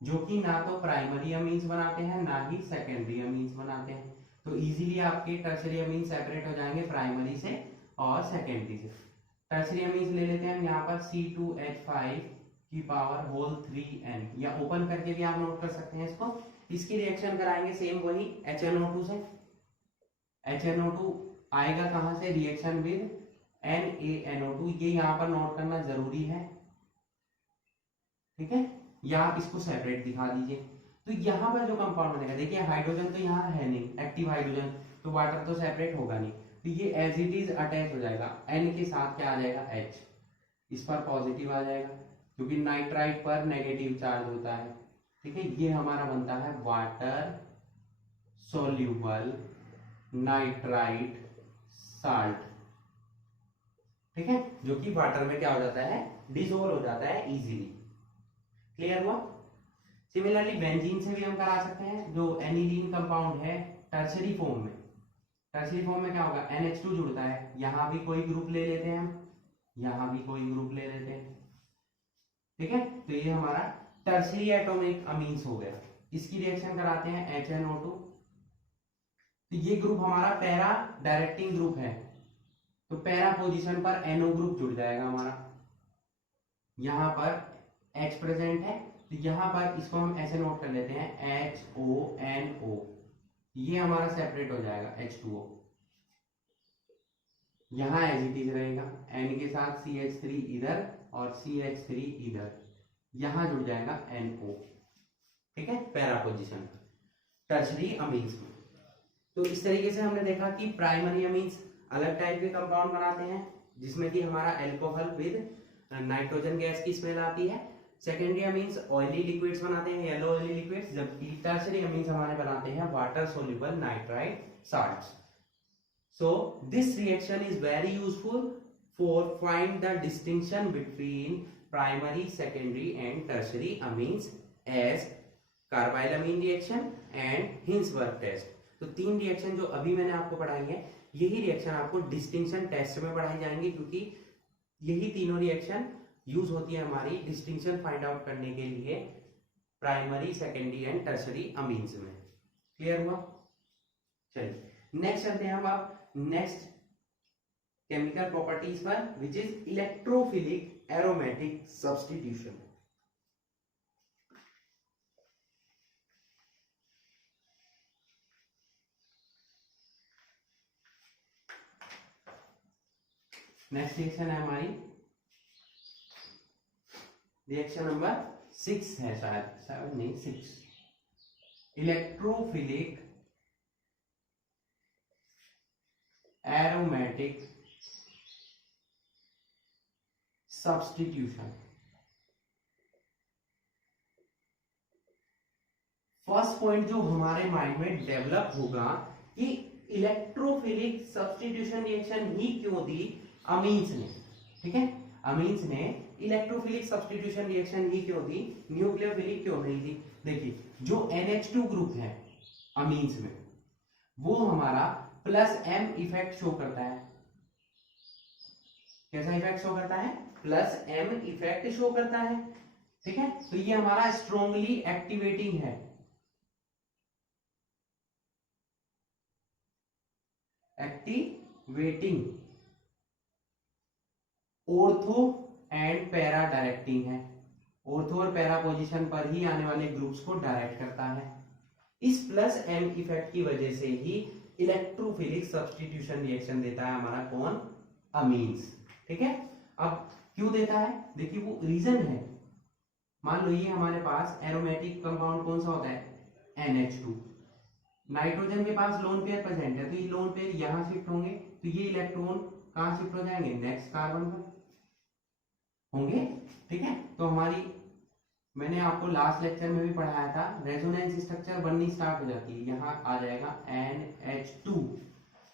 जो कि ना तो प्राइमरी अमीन्स बनाते हैं ना ही सेकेंडरी अमीन्स बनाते हैं, तो इजीली आपके टर्शरी अमीन सेपरेट हो जाएंगे प्राइमरी से और सेकेंडरी से। टर्शरी अमीन्स ले लेते हैं हम यहाँ पर C2H5 की पावर होल 3n, या ओपन करके भी आप नोट कर सकते हैं इसको। इसकी रिएक्शन कराएंगे सेम वही HNO2 से। HNO2 आएगा कहां से, रिएक्शन विद NaNO2, ये यहाँ पर नोट करना जरूरी है, ठीक है, या आप इसको सेपरेट दिखा दीजिए। तो यहाँ पर जो कंपाउंड बनेगा, देखिए हाइड्रोजन तो यहाँ है नहीं, एक्टिव हाइड्रोजन, तो वाटर तो सेपरेट होगा नहीं, तो ये एज इट इज अटैच हो जाएगा, N के साथ क्या आ जाएगा, H, इस पर पॉजिटिव आ जाएगा क्योंकि नाइट्राइट पर नेगेटिव चार्ज होता है, ठीक है। ये हमारा बनता है वाटर सोल्यूबल नाइट्राइट साल्ट, ठीक है, जो कि वाटर में क्या हो जाता है, डिसोल्व हो जाता है इजीली, क्लियर हुआ। सिमिलरली बेंजीन से भी हम करा सकते हैं, जो एनिलीन कंपाउंड है टर्शरी फॉर्म में, टर्शरी फॉर्म में क्या होगा, NH2 जुड़ता है, यहां भी कोई ग्रुप ले लेते हैं हम, यहां भी कोई ग्रुप ले लेते हैं, ठीक है, तो ये हमारा टर्शरी एटॉमिक अमीन्स हो गया। इसकी रिएक्शन कराते हैं HNO2, तो ये ग्रुप हमारा पैरा डायरेक्टिंग ग्रुप है, तो पैरा पोजीशन पर NO ग्रुप जुड़ जाएगा हमारा, यहां पर H प्रेजेंट है, तो यहां पर इसको हम ऐसे नोट कर लेते हैं HONO, ये हमारा सेपरेट हो जाएगा H2O, यहां एज इट इज रहेगा, N के साथ CH3 इधर और CH3 इधर, यहां जुड़ जाएगा NO, ठीक है, पैरा पोजीशन टर्शरी अमीन्स में। तो इस तरीके से हमने देखा कि प्राइमरी अमीन्स अलग टाइप के कंपाउंड बनाते हैं, जिसमें कि हमारा अल्कोहल विद नाइट्रोजन गैस की स्मेल आती है। सेकेंडरी अमीन्स ऑयली लिक्विड्स बनाते हैं, येलो ऑयली लिक्विड्स, जबकि टर्शरी अमीन्स हमारे बनाते हैं water soluble nitrite salts. So this reaction is very useful for find the distinction between primary, secondary and tertiary amines as carbylamine reaction and Hinsberg test. तो तीन reaction जो अभी मैंने आपको पढ़ाई है, यही रिएक्शन आपको डिस्टिंक्शन टेस्ट में पढ़ाई जाएंगी, क्योंकि यही तीनों रिएक्शन यूज होती है हमारी डिस्टिंक्शन फाइंड आउट करने के लिए primary, secondary and tertiary amines में। क्लियर हुआ। चलिए नेक्स्ट चलते हैं हम आप नेक्स्ट केमिकल प्रॉपर्टीज पर, which is electrophilic aromatic substitution. Next reaction है हमारी रिएक्शन नंबर 6 है, शायद 7 नहीं 6, electrophilic aromatic substitution. First point जो हमारे माइंड में डेवलप होगा कि इलेक्ट्रोफिलिक सब्स्टिट्यूशन रिएक्शन ही क्यों दी अमीन्स ने, ठीक है, अमीन्स ने इलेक्ट्रोफिलिक सब्स्टिट्यूशन रिएक्शन ही क्यों दी, न्यूक्लियोफिलिक क्यों नहीं दी। देखिए जो NH2 ग्रुप है अमीन्स में वो हमारा +M इफेक्ट शो करता है। कैसा इफेक्ट शो करता है? +M इफेक्ट शो करता है, ठीक है। तो ये हमारा स्ट्रॉन्गली एक्टिवेटिंग है, activating, ortho and para directing है। ऑर्थो और पैरा पोजीशन पर ही आने वाले ग्रुप्स को डायरेक्ट करता है। इस +M इफेक्ट की वजह से ही इलेक्ट्रोफिलिक सब्स्टिट्यूशन रिएक्शन देता है हमारा कौन? अमीन्स, ठीक है। अब क्यों देता है? देखिए वो रीजन है। मान लो ये हमारे पास एरोमेटिक कंपाउंड कौन सा होता है? NH2। नाइट्रोजन के पास लोन पेयर प्रेजेंट है, तो ये लोन पेयर यहां शिफ्ट होंगे, तो ये इलेक्ट्रॉन कहां शिफ्ट हो जाएंगे? नेक्स्ट कार्बन पर होंगे, ठीक है। तो हमारी, मैंने आपको लास्ट लेक्चर में भी पढ़ाया था, रेजोनेंस स्ट्रक्चर बननी स्टार्ट हो जाती है, यहाँ आ जाएगा NH2।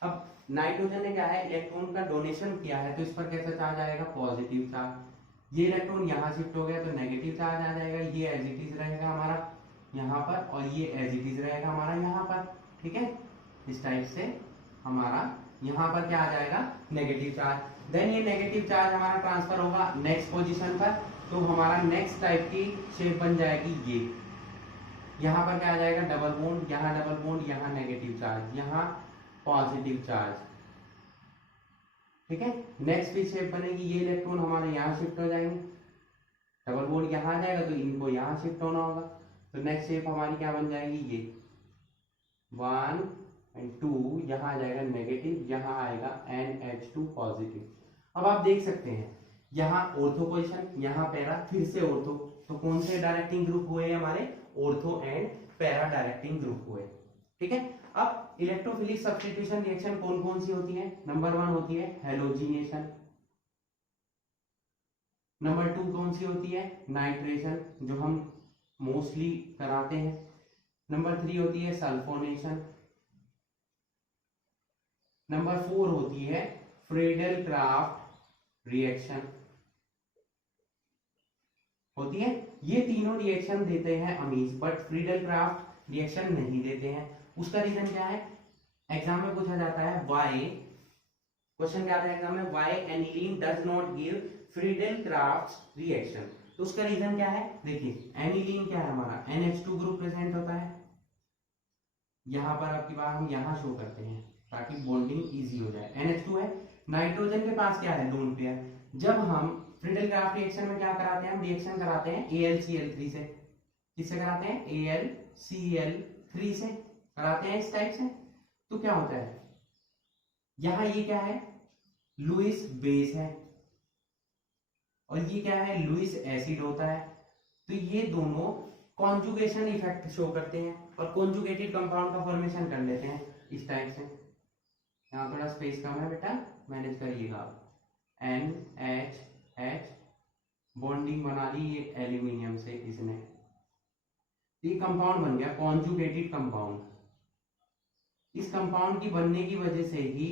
अब नाइट्रोजन ने क्या है, इलेक्ट्रॉन का डोनेशन किया है, तो इस पर कैसा चार्ज आएगा? Positive charge. ये इलेक्ट्रॉन यहाँ शिफ्ट हो गया तो नेगेटिव चार्ज आ जाएगा, ये एज इट इज रहेगा हमारा यहाँ पर, और ये एज इट इज रहेगा हमारा यहाँ पर, ठीक है। इस टाइप से हमारा यहाँ पर क्या आ जाएगा? Negative charge. देन ये नेगेटिव चार्ज हमारा ट्रांसफर होगा नेक्स्ट पोजीशन पर, तो हमारा नेक्स्ट टाइप की शेप बन जाएगी ये। यहाँ पर क्या आ जाएगा? डबल बॉन्ड, यहाँ डबल बॉन्ड, यहाँ नेगेटिव चार्ज, यहाँ पॉजिटिव चार्ज, ठीक है। नेक्स्ट भी शेप बनेगी, ये इलेक्ट्रॉन हमारे यहाँ शिफ्ट हो जाएंगे, डबल बॉन्ड यहाँ आ जाएगा तो इनको यहाँ शिफ्ट होना होगा, तो नेक्स्ट शेप हमारी क्या बन जाएगी? ये 1 और 2, यहाँ आ जाएगा नेगेटिव, यहाँ आएगा NH2 पॉजिटिव। अब आप देख सकते हैं यहाँ ऑर्थो पोजीशन, यहाँ पैरा, फिर से ऑर्थो, तो कौन से डायरेक्टिंग ग्रुप हुए हमारे? Ortho and para directing group हुए, ठीक है। अब इलेक्ट्रोफिलिक सब्स्टिट्यूशन रिएक्शन कौन कौन सी होती है? नंबर 1 होती है हैलोजिनेशन, नंबर 2 कौन सी होती है? नाइट्रेशन, जो हम मोस्टली कराते हैं। नंबर 3 होती है सल्फोनेशन। नंबर 4 होती है फ्रीडल-क्राफ्ट रिएक्शन होती है। ये तीनों रिएक्शन देते हैं अमीन्स, बट फ्रीडल-क्राफ्ट रिएक्शन नहीं देते हैं। उसका रीजन क्या है? एग्जाम में पूछा जाता है व्हाई, क्वेश्चन क्या आता है एग्जाम में, why aniline does not give Friedel-Crafts reaction. तो उसका रीजन क्या है? देखिए एनिलीन क्या है हमारा? NH2 ग्रुप प्रेजेंट होता है, यहां पर आपकी बार हम यहां शो करते हैं ताकि बॉन्डिंग इजी हो जाए। NH2 है, नाइट्रोजन के पास क्या है? Lone pair. जब हम फ्रीडल-क्राफ्ट रिएक्शन में क्या कराते हैं? हम रिएक्शन कराते हैं AlCl3 से। किससे कराते हैं? AlCl3 से कराते हैं, इस टाइप से। तो क्या होता है, यहां ये क्या है? लुईस बेस है, और ये क्या है? लुईस एसिड होता है। तो ये दोनों कॉन्जुगेशन इफेक्ट शो करते हैं और कॉन्जुगेटेड कंपाउंड का फॉर्मेशन कर लेते हैं इस टाइप से। यहाँ थोड़ा स्पेस कम है बेटा, मैनेज करिएगा। NH बॉन्डिंग बना ली ये एल्यूमिनियम से इसने, ये कंपाउंड बन गया कॉन्जुगेटेड कंपाउंड। इस कंपाउंड की बनने की वजह से ही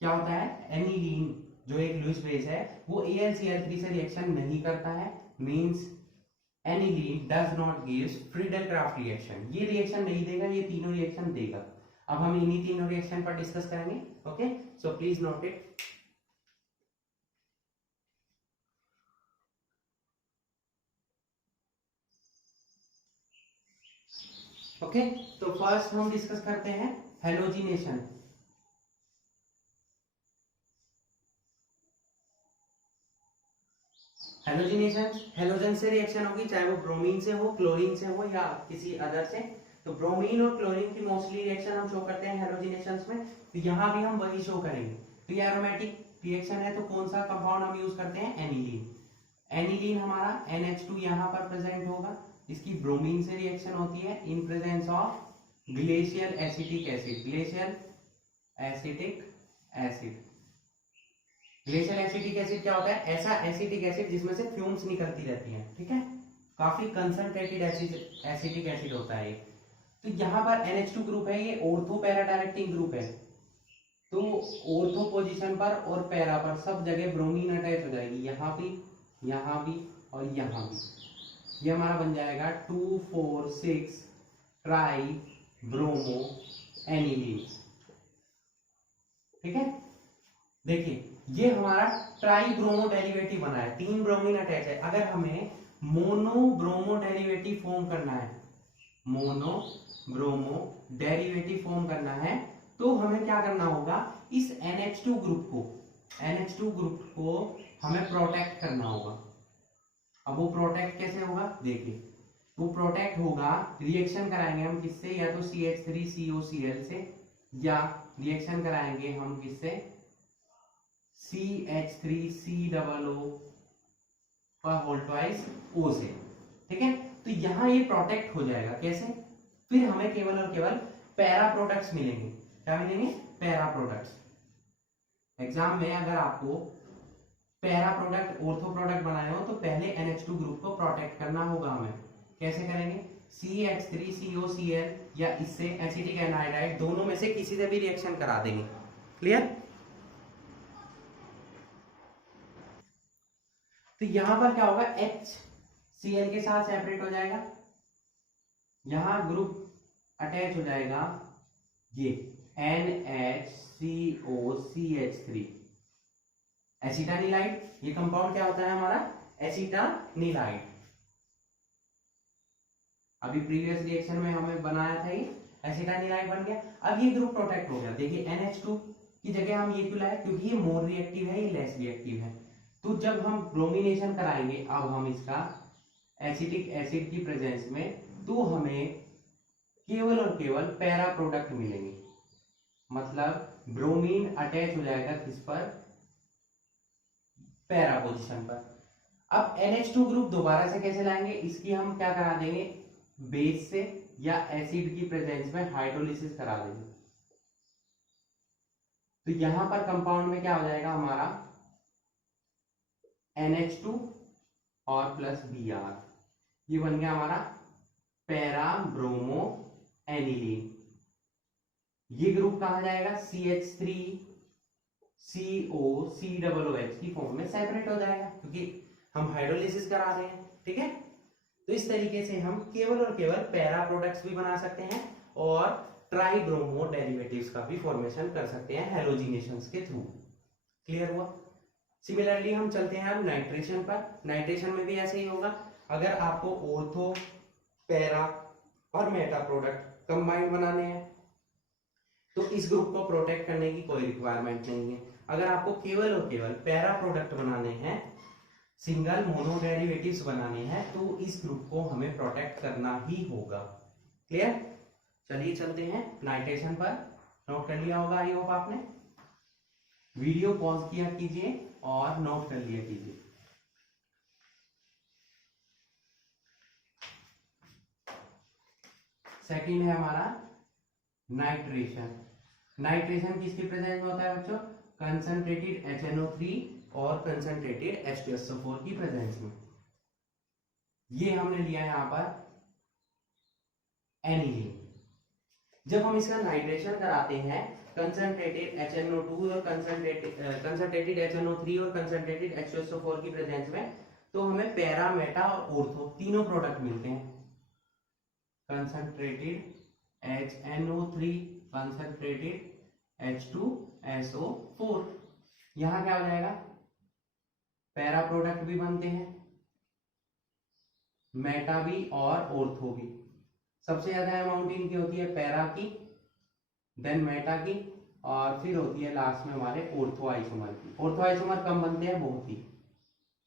क्या होता है? एनिलीन जो एक लुईस बेस है वो AlCl3 से रिएक्शन नहीं करता है, means aniline does not gives Friedel-Crafts reaction. ये रिएक्शन नहीं देगा, ये तीनों रिएक्शन देगा। अब हम इन्हीं तीनों रिएक्शन पर डिस्कस करेंगे, okay. So please note it. Okay, तो फर्स्ट हम डिस्कस करते हैं हैलोजिनेशन। हैलोजिनेशन, हैलोजन से रिएक्शन होगी, चाहे वो ब्रोमीन से हो, क्लोरीन से हो या किसी अदर से। तो ब्रोमीन और क्लोरीन की मोस्टली रिएक्शन हम शो करते हैं हैलोजिनेशंस में, तो यहाँ भी हम वही शो करेंगे। तो ये एरोमेटिक रिएक्शन है तो कौन सा कंपाउंड हम यूज करते हैं, एनिलीन। एनिलीन हमारा NH2 यहाँ पर प्रेजेंट होगा, इसकी ब्रोमीन से रिएक्शन होती है in presence of glacial acetic acid. Glacial acetic acid, glacial acetic acid क्या होता है, ऐसा एसिटिक एसिड जिसमें से फ्यूम्स निकलती रहती हैं, ठीक है, काफी कंसंट्रेटेड एसिटिक एसिड होता है। तो यहाँ पर NH2 ग्रुप है, ये ऑर्थो पैरा डायरेक्टिंग ग्रुप है, तो ऑर्थो पोजीशन पर और पैरा पर सब जगह ब्रोमीन अटैच हो जाएगी, यहाँ भी और यहाँ भी। ये हमारा बन जाएगा 2,4,6 ट्राई ब्रोमो एनिलीन, ठीक है। देखिए ये हमारा ट्राई ब्रोमो डेरिवेटिव बना है, 3 ब्रोमीन अटैच है। अगर हमें मोनो ब्रोमो डेरिवेटिव फॉर्म करना है, मोनो ब्रोमो डेरिवेटिव फॉर्म करना है, तो हमें क्या करना होगा, इस NH2 ग्रुप को हमें प्रोटेक्ट करना होगा। अब वो प्रोटेक्ट कैसे होगा, देखिए वो प्रोटेक्ट होगा, रिएक्शन कराएंगे हम किससे, या तो CH3COCl से, या रिएक्शन कराएंगे हम किससे, CH3COO से, ठीक है। तो यहां ये प्रोटेक्ट हो जाएगा, कैसे, फिर हमें केवल और केवल पैरा प्रोडक्ट्स मिलेंगे। क्या मिलेंगे, पैरा प्रोडक्ट्स। एग्जाम में अगर आपको पैरा प्रोडक्ट ऑर्थो प्रोडक्ट बनाए हो तो पहले NH2 ग्रुप को प्रोटेक्ट करना होगा हमें। कैसे करेंगे, CH3COCl या इससे एसिटिक एनहाइड्राइड, दोनों में से किसी से भी रिएक्शन करा देंगे। क्लियर। तो यहां पर क्या होगा, HCl के साथ सेपरेट हो जाएगा, यहां ग्रुप अटैच हो जाएगा, ये NHCOCH3 एसिटानिलाइड। ये कंपाउंड क्या होता है हमारा, एसिटानिलाइड। अभी प्रीवियस रिएक्शन में हमें बनाया था, ये एसिटानिलाइड बन गया। अब ये ग्रुप प्रोटेक्ट हो गया। देखिए NH2 की जगह हम ये क्यों लाए, क्योंकि ये मोर रिएक्टिव है, ये लेस रिएक्टिव है। तो जब हम ब्रोमिनेशन कराएंगे, अब हम इसका एसिटिक एसिड की प्रेजेंस में, तो हमें केवल और केवल पैरा प्रोडक्ट मिलेंगे, मतलब ब्रोमीन अटैच हो जाएगा किस पर, पैरा पोजीशन पर। अब NH2 ग्रुप दोबारा से कैसे लाएंगे, इसकी हम क्या करा देंगे, बेस से या एसिड की प्रेजेंस में हाइड्रोलिसिस करा देंगे। तो यहां पर कंपाउंड में क्या हो जाएगा हमारा, NH2 और प्लस Br, ये बन गया हमारा पैरा ब्रोमो एनिलीन। ये ग्रुप कहा जाएगा, CH3COCOH की फॉर्म में सेपरेट हो जाएगा, क्योंकि हम हाइड्रोलिसिस करा रहे हैं, ठीक है। तो इस तरीके से हम केवल और केवल पैरा प्रोडक्ट्स भी बना सकते हैं और ट्राई ब्रोमो डेरिवेटिव्स का भी फॉर्मेशन कर सकते हैं हेलोजिनेशंस के थ्रू। क्लियर हुआ। सिमिलरली हम चलते हैं अब नाइट्रेशन पर। नाइट्रेशन में भी ऐसे ही होगा। अगर आपको ऑर्थो, पैरा और मेटा प्रोडक्ट कंबाइंड बनाने हैं तो इस ग्रुप को प्रोटेक्ट करने की कोई रिक्वायरमेंट नहीं है। अगर आपको केवल और केवल पैरा प्रोडक्ट बनाने हैं, सिंगल मोनो डेरिवेटिव्स बनाने हैं, तो इस ग्रुप को हमें प्रोटेक्ट करना ही होगा। क्लियर। चलिए चलते हैं नाइट्रेशन पर। नोट कर लिया होगा आई होप आपने। वीडियो पॉज किया कीजिए और नोट कर लिया कीजिए। सेकंड है हमारा नाइट्रेशन। नाइट्रेशन किसकी प्रेजेंस में होता है बच्चों, कंसंट्रेटेड HNO3 और कंसंट्रेटेड H2SO4 की प्रेजेंस में। ये हमने लिया है यहां पर एनिलीन। जब हम इसका नाइट्रेशन कराते हैं कंसंट्रेटेड HNO2 और कंसंट्रेटेड HNO3 और कंसंट्रेटेड H2SO4 की प्रेजेंस में, तो हमें पैरा, मेटा और ऑर्थो तीनों प्रोडक्ट मिलते हैं। कंसंट्रेटेड HNO3, कंसंट्रेटेड H2SO4, यहां क्या हो जाएगा, पैरा प्रोडक्ट भी बनते हैं, मेटा भी और ऑर्थो भी। सबसे ज्यादा अमाउंट इनकी होती है पैरा की, देन मेटा की, और फिर होती है लास्ट में हमारे ऑर्थो आइसोमर की। ऑर्थो आइसोमर कम बनते हैं बहुत ही।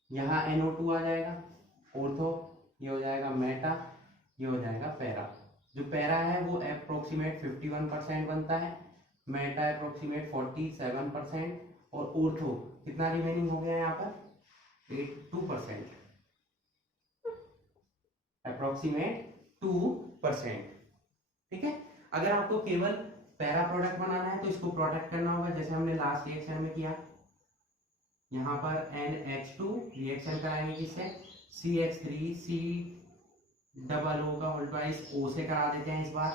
यहाँ NO2 आ जाएगा, ऑर्थो ये हो जाएगा मेटा, ये हो जाएगा पैरा। जो पैरा है वो अप्रोक्सीमेट 51% बनता है, मेटा अप्रोक्सीमेट 47%, और ऑर्थो कितना रिमेनिंग हो गया यहाँ पर 2%, अप्रोक्सीमेट 2%। ठीक है, अगर आपको केवल पैरा प्रोडक्ट बनाना है तो इसको प्रोटेक्ट करना होगा, जैसे हमने लास्ट रिएक्शन में किया। यहाँ पर NH2 रिएक्शन कराएंगे किससे, CH3 C डबल O का होल ट्वाइस O से करा देते हैं इस बार,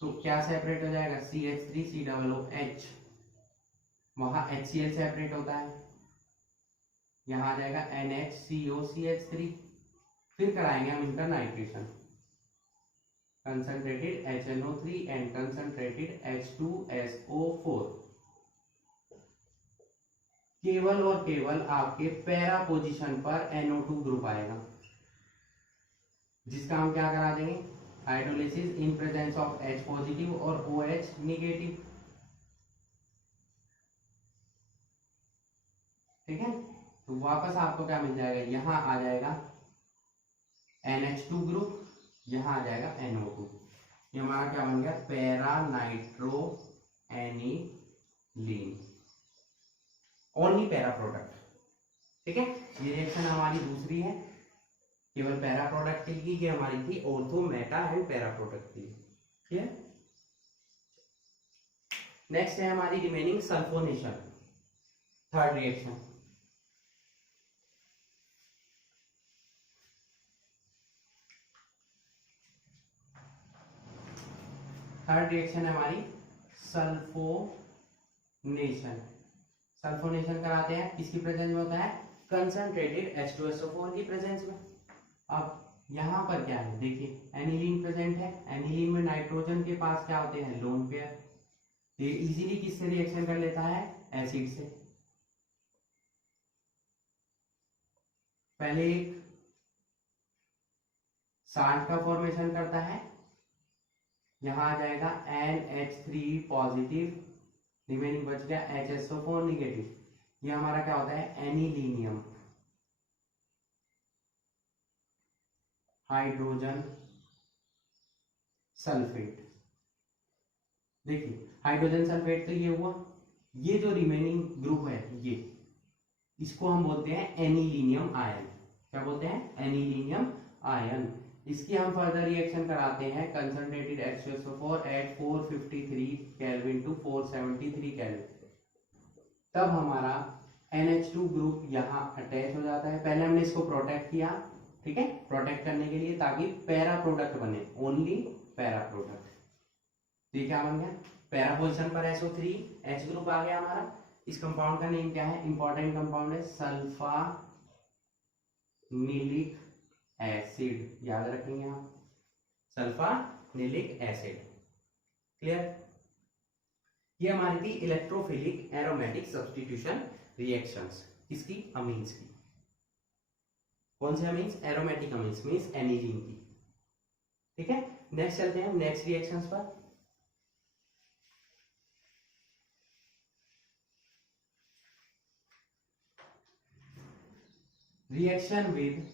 तो क्या सेपरेट हो जाएगा, CH3 C double O H, वहां HCl सेपरेट होता है, यहाँ आ जाएगा NHCO CH3। फिर कराएंगे हम इनका nitration, concentrated HNO3 and concentrated H2SO4। केवल और केवल आपके पैरा पोजीशन पर NO2 ग्रुप आएगा, जिसका हम क्या करा देंगे, hydrolysis in presence of H positive और OH निगेटिव। ठीक है, तो वापस आपको क्या मिल जाएगा, यहां आ जाएगा NH2 ग्रुप, यहां आ जाएगा NO2। ये हमारा क्या बन गया, para nitro aniline, only para product. ठीक है, ये रिएक्शन हमारी दूसरी है, केवल पैरा प्रोडक्ट के लिए, ये हमारी थी ortho Meta and para product के लिए। क्लियर। नेक्स्ट है हमारी remaining sulphonation, third reaction. Third reaction है हमारी सल्फोनेशन। सल्फोनेशन कराते हैं किसकी प्रेजेंस में होता है, कंसंट्रेटेड H2SO4 की प्रेजेंस में। अब यहां पर क्या है, देखिए एनिलीन प्रेजेंट है, एनिलीन में नाइट्रोजन के पास क्या होते हैं, लोन पेयर, ये इजीली किससे रिएक्शन कर लेता है, एसिड से। पहले एक साल्ट का फॉर्मेशन करता है, यहां आ जाएगा NH3 पॉजिटिव, रिमेनिंग बच गया HSO4 निगेटिव। ये हमारा क्या होता है, एनिलीनियम हाइड्रोजन सल्फेट। देखिए हाइड्रोजन सल्फेट तो ये हुआ, ये जो रिमेनिंग ग्रुप है ये, इसको हम बोलते हैं एनिलीनियम आयन। क्या बोलते हैं, एनिलीनियम आयन। इसकी हम फर्दर रिएक्शन कराते हैं, concentrated H2SO4 at 453 kelvin to 473 kelvin, तब हमारा NH2 ग्रुप यहाँ अटैच हो जाता है। पहले हमने इसको प्रोटेक्ट किया, ठीक है, प्रोटेक्ट करने के लिए, ताकि पैरा प्रोडक्ट बने, ओनली पैरा प्रोडक्ट। तो ये क्या बन गया, पैरा पोजिशन पर SO3 H ग्रुप आ गया हमारा। इस कंपाउंड का नेम क्या है, इंपॉर्टेंट कंपाउंड है सल्फानिलिक एसिड, याद रखेंगे आप, सल्फानिलिक एसिड। क्लियर। ये हमारी थी इलेक्ट्रोफिलिक एरोमेटिक सब्स्टिट्यूशन रिएक्शंस, किसकी, अमीन्स की। कौन से amines, aromatic amines means aniline की। ठीक है, नेक्स्ट चलते हैं नेक्स्ट रिएक्शंस पर। Reaction with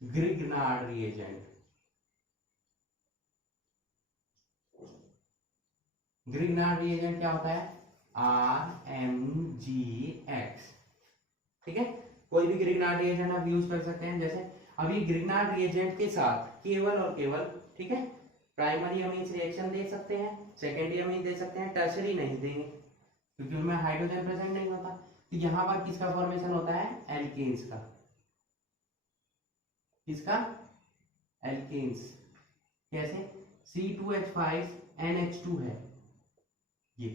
Grignard reagent. Grignard reagent क्या होता है, RMGX। ठीक है, कोई भी ग्रिग्नार्ड रिएजेंट आप यूज कर सकते हैं। जैसे अभी ग्रिग्नार्ड रिएजेंट के साथ केवल और केवल, ठीक है, प्राइमरी अमीन्स रिएक्शन दे सकते हैं, सेकेंडरी अमीन दे सकते हैं, टर्शरी नहीं देंगे क्योंकि उनमें हाइड्रोजन प्रेजेंट नहीं होता। तो यहां पर किसका फॉर्मेशन होता है, एल्केन्स का। किसका, एल्केन्स। कैसे, C2H5NH2 है, ये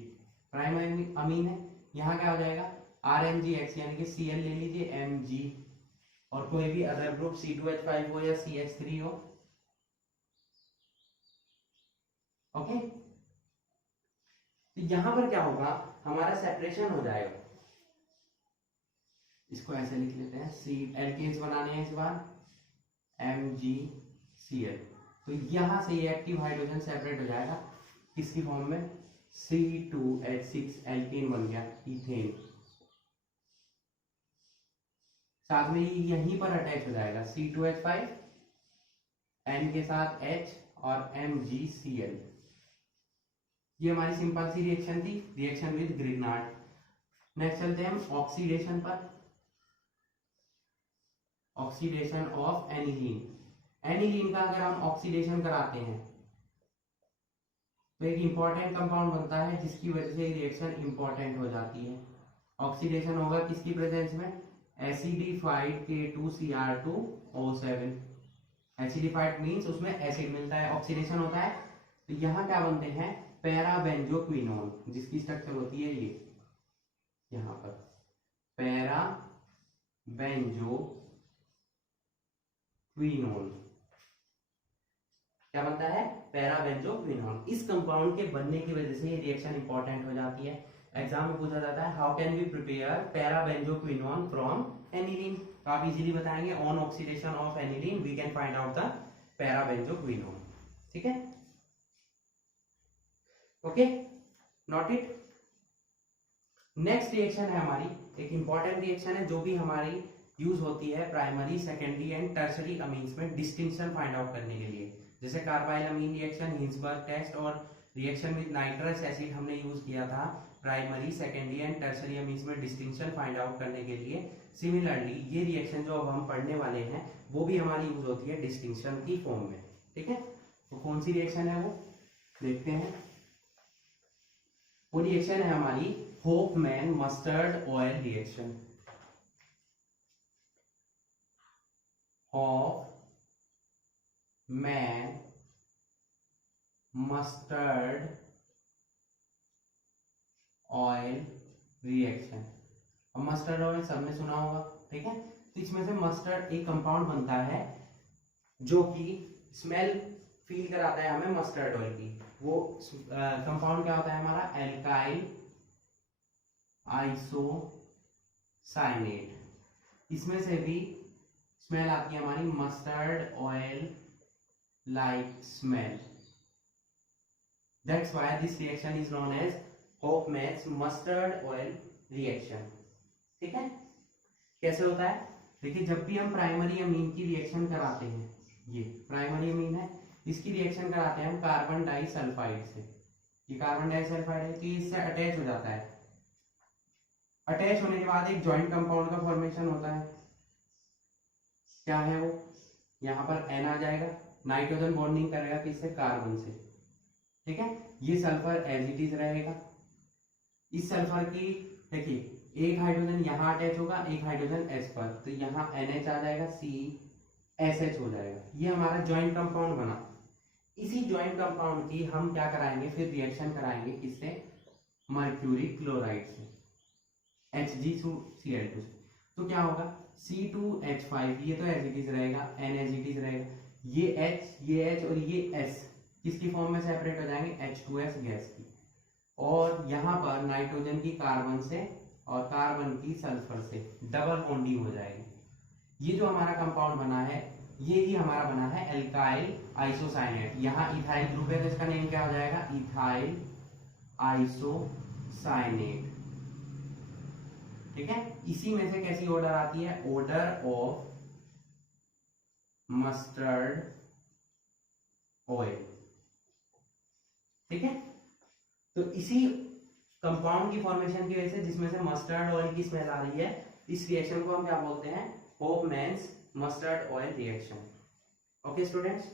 प्राइमरी अमीन है। यहां क्या हो जाएगा, RMGX, यानी कि Cl ले लीजिए Mg, और कोई भी अदर ग्रुप C2H5 हो या CH3 हो। ओके, तो यहां पर क्या होगा, हमारा सेपरेशन हो जाएगा। इसको ऐसे लिख लेते हैं, एल्केन्स बनाने हैं इस बार, MgCl। तो यहां से ये एक्टिव हाइड्रोजन सेपरेट हो जाएगा, किसकी फॉर्म में, C2H6 एल्केन बन गया, इथेन। साथ में यहीं पर अटैच हो जाएगा C2H5 N के साथ H और MgCl। ये हमारी सिंपल सी रिएक्शन थी, रिएक्शन विद ग्रिग्नार्ड। नेक्स्ट चलते हैं हम ऑक्सीडेशन पर। Oxidation of aniline. एनिलीन का अगर हम ऑक्सीडेशन कराते हैं तो एक इंपॉर्टेंट कंपाउंड बनता है जिसकी वजह से रिएक्शन इंपॉर्टेंट हो जाती है। ऑक्सीडेशन होगा किसकी प्रेजेंस में? Acidified K2Cr2O7। एसिडिफाइड मींस उसमें एसिड मिलता है, ऑक्सीडेशन होता है। तो यहाँ क्या बनते हैं? पैराबेंजोक्विनोन, जिसकी स्ट्रक्चर होती है ये यहाँ पर पैराबेंजोक्विनोन। क्या बनता है? पैराबेंजोक्विनोन। इस कंपाउंड के बनने की वजह से ये रिएक्शन इंपॉर्टेंट हो जाती है। एग्जाम में पूछा जाता है how can we prepare parabenzoquinone from aniline. तो आप इजीली बताएंगे on oxidation of aniline we can find out the parabenzoquinone. ठीक है, okay, note it. Next reaction है हमारी, एक इंपॉर्टेंट रिएक्शन है जो भी हमारी यूज होती है primary, secondary and tertiary amines में डिस्टिंक्शन फाइंड आउट करने के लिए। जैसे कार्बाइल अमीन रिएक्शन, हिंसबर्ग टेस्ट और रिएक्शन विद नाइट्रस एसिड हमने यूज किया था primary, secondary and tertiary amines में डिस्टिंक्शन फाइंड आउट करने के लिए। सिमिलरली ये रिएक्शन जो अब हम पढ़ने वाले हैं वो भी हमारी यूज होती है डिस्टिंक्शन की फॉर्म में। ठीक है, तो कौन सी रिएक्शन है वो देखते हैं। वो रिएक्शन है हमारी Hofmann mustard oil reaction. Hofmann mustard oil reaction. अब मस्टर्ड ऑयल सबने सुना होगा, ठीक है। तो इसमें से मस्टर्ड एक कंपाउंड बनता है जो कि स्मेल फील कराता है हमें मस्टर्ड ऑयल की। वो कंपाउंड क्या होता है हमारा? Alkyl isocyanate. इसमें से भी स्मेल आती है हमारी mustard oil like smell. That's why this reaction is known as Hofmann's mustard oil reaction. ठीक है, कैसे होता है? देखिए, जब भी हम प्राइमरी अमीन की रिएक्शन कराते हैं, ये प्राइमरी अमीन है, इसकी रिएक्शन कराते हैं हम कार्बन डाइसल्फाइड से। ये कार्बन डाइसल्फाइड है कि इससे अटैच हो जाता है। अटैच होने के बाद एक जॉइंट कंपाउंड का फॉर्मेशन होता है। क्या है वो? यहाँ पर N आ जाएगा, नाइट्रोजन बॉन्डिंग करेगा किससे? कार्बन से। ठीक है, ये सल्फर एज इट इज रहेगा। इस सल्फर की देखिए एक हाइड्रोजन यहाँ अटैच होगा, एक हाइड्रोजन S पर, तो यहाँ NH आ जाएगा, CSH हो जाएगा। ये हमारा जॉइंट कंपाउंड बना। इसी जॉइंट कंपाउंड की हम क्या कराएंगे फिर? रिएक्शन कराएंगे किससे? मर्क्यूरी क्लोराइड से, HgCl2 से। तो क्या होगा? C2H5, ये तो एज इट इज रहेगा, N एज इट इज रहेगा, ये H और ये S किसकी फॉर्म में सेपरेट हो जाएंगे? H2S गैस की। और यहाँ पर नाइट्रोजन की कार्बन से और कार्बन की सल्फर से डबल बॉन्डिंग हो जाएगी। ये जो हमारा कंपाउंड बना है ये ही हमारा बना है एल्काइल आइसोसाइनेट। यहाँ इथाइल ग्रुप है तो इसका नेम क्या हो जाएगा? Ethyl isocyanate. ठीक है, इसी में से कैसी ऑर्डर आती है? Order of mustard oil. ठीक है, तो इसी कंपाउंड की फॉर्मेशन की वजह से जिसमें से मस्टर्ड ऑयल की स्मेल आ रही है, इस रिएक्शन को हम क्या बोलते हैं? Hofmann's mustard oil reaction. Okay students,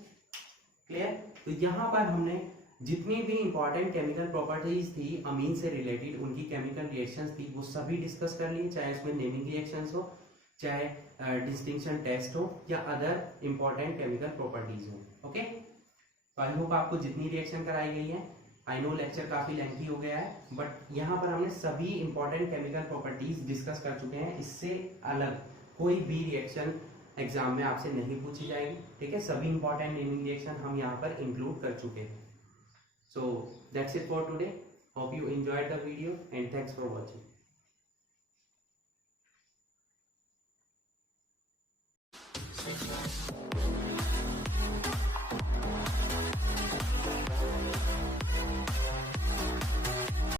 clear? तो यहाँ पर हमने जितनी भी इंपॉर्टेंट केमिकल प्रॉपर्टीज थी अमीन से रिलेटेड, उनकी केमिकल रिएक्शंस थी, वो सभी डिस्कस कर लिए, चाहे उसमें नेमिंग रिएक्शंस हो, चाहे डिस्टिंक्शन टेस्ट हो, या अदर इंपॉर्टेंट केमिकल प्रॉपर्टीज हो। ओके, आई होप आपको जितनी रिएक्शन कराई गई है, आई नो लेक्चर काफी लेंथी हो गया है, बट यहाँ पर हमने सभी इंपॉर्टेंट केमिकल प्रॉपर्टीज डिस्कस कर चुके हैं। इससे अलग कोई भी रिएक्शन एग्जाम में आपसे नहीं पूछी जाएगी। ठीक है, सभी इंपॉर्टेंट नेमिंग रिएक्शन हम यहाँ पर इंक्लूड कर चुके हैं। So that's it for today. Hope you enjoyed the video and thanks for watching.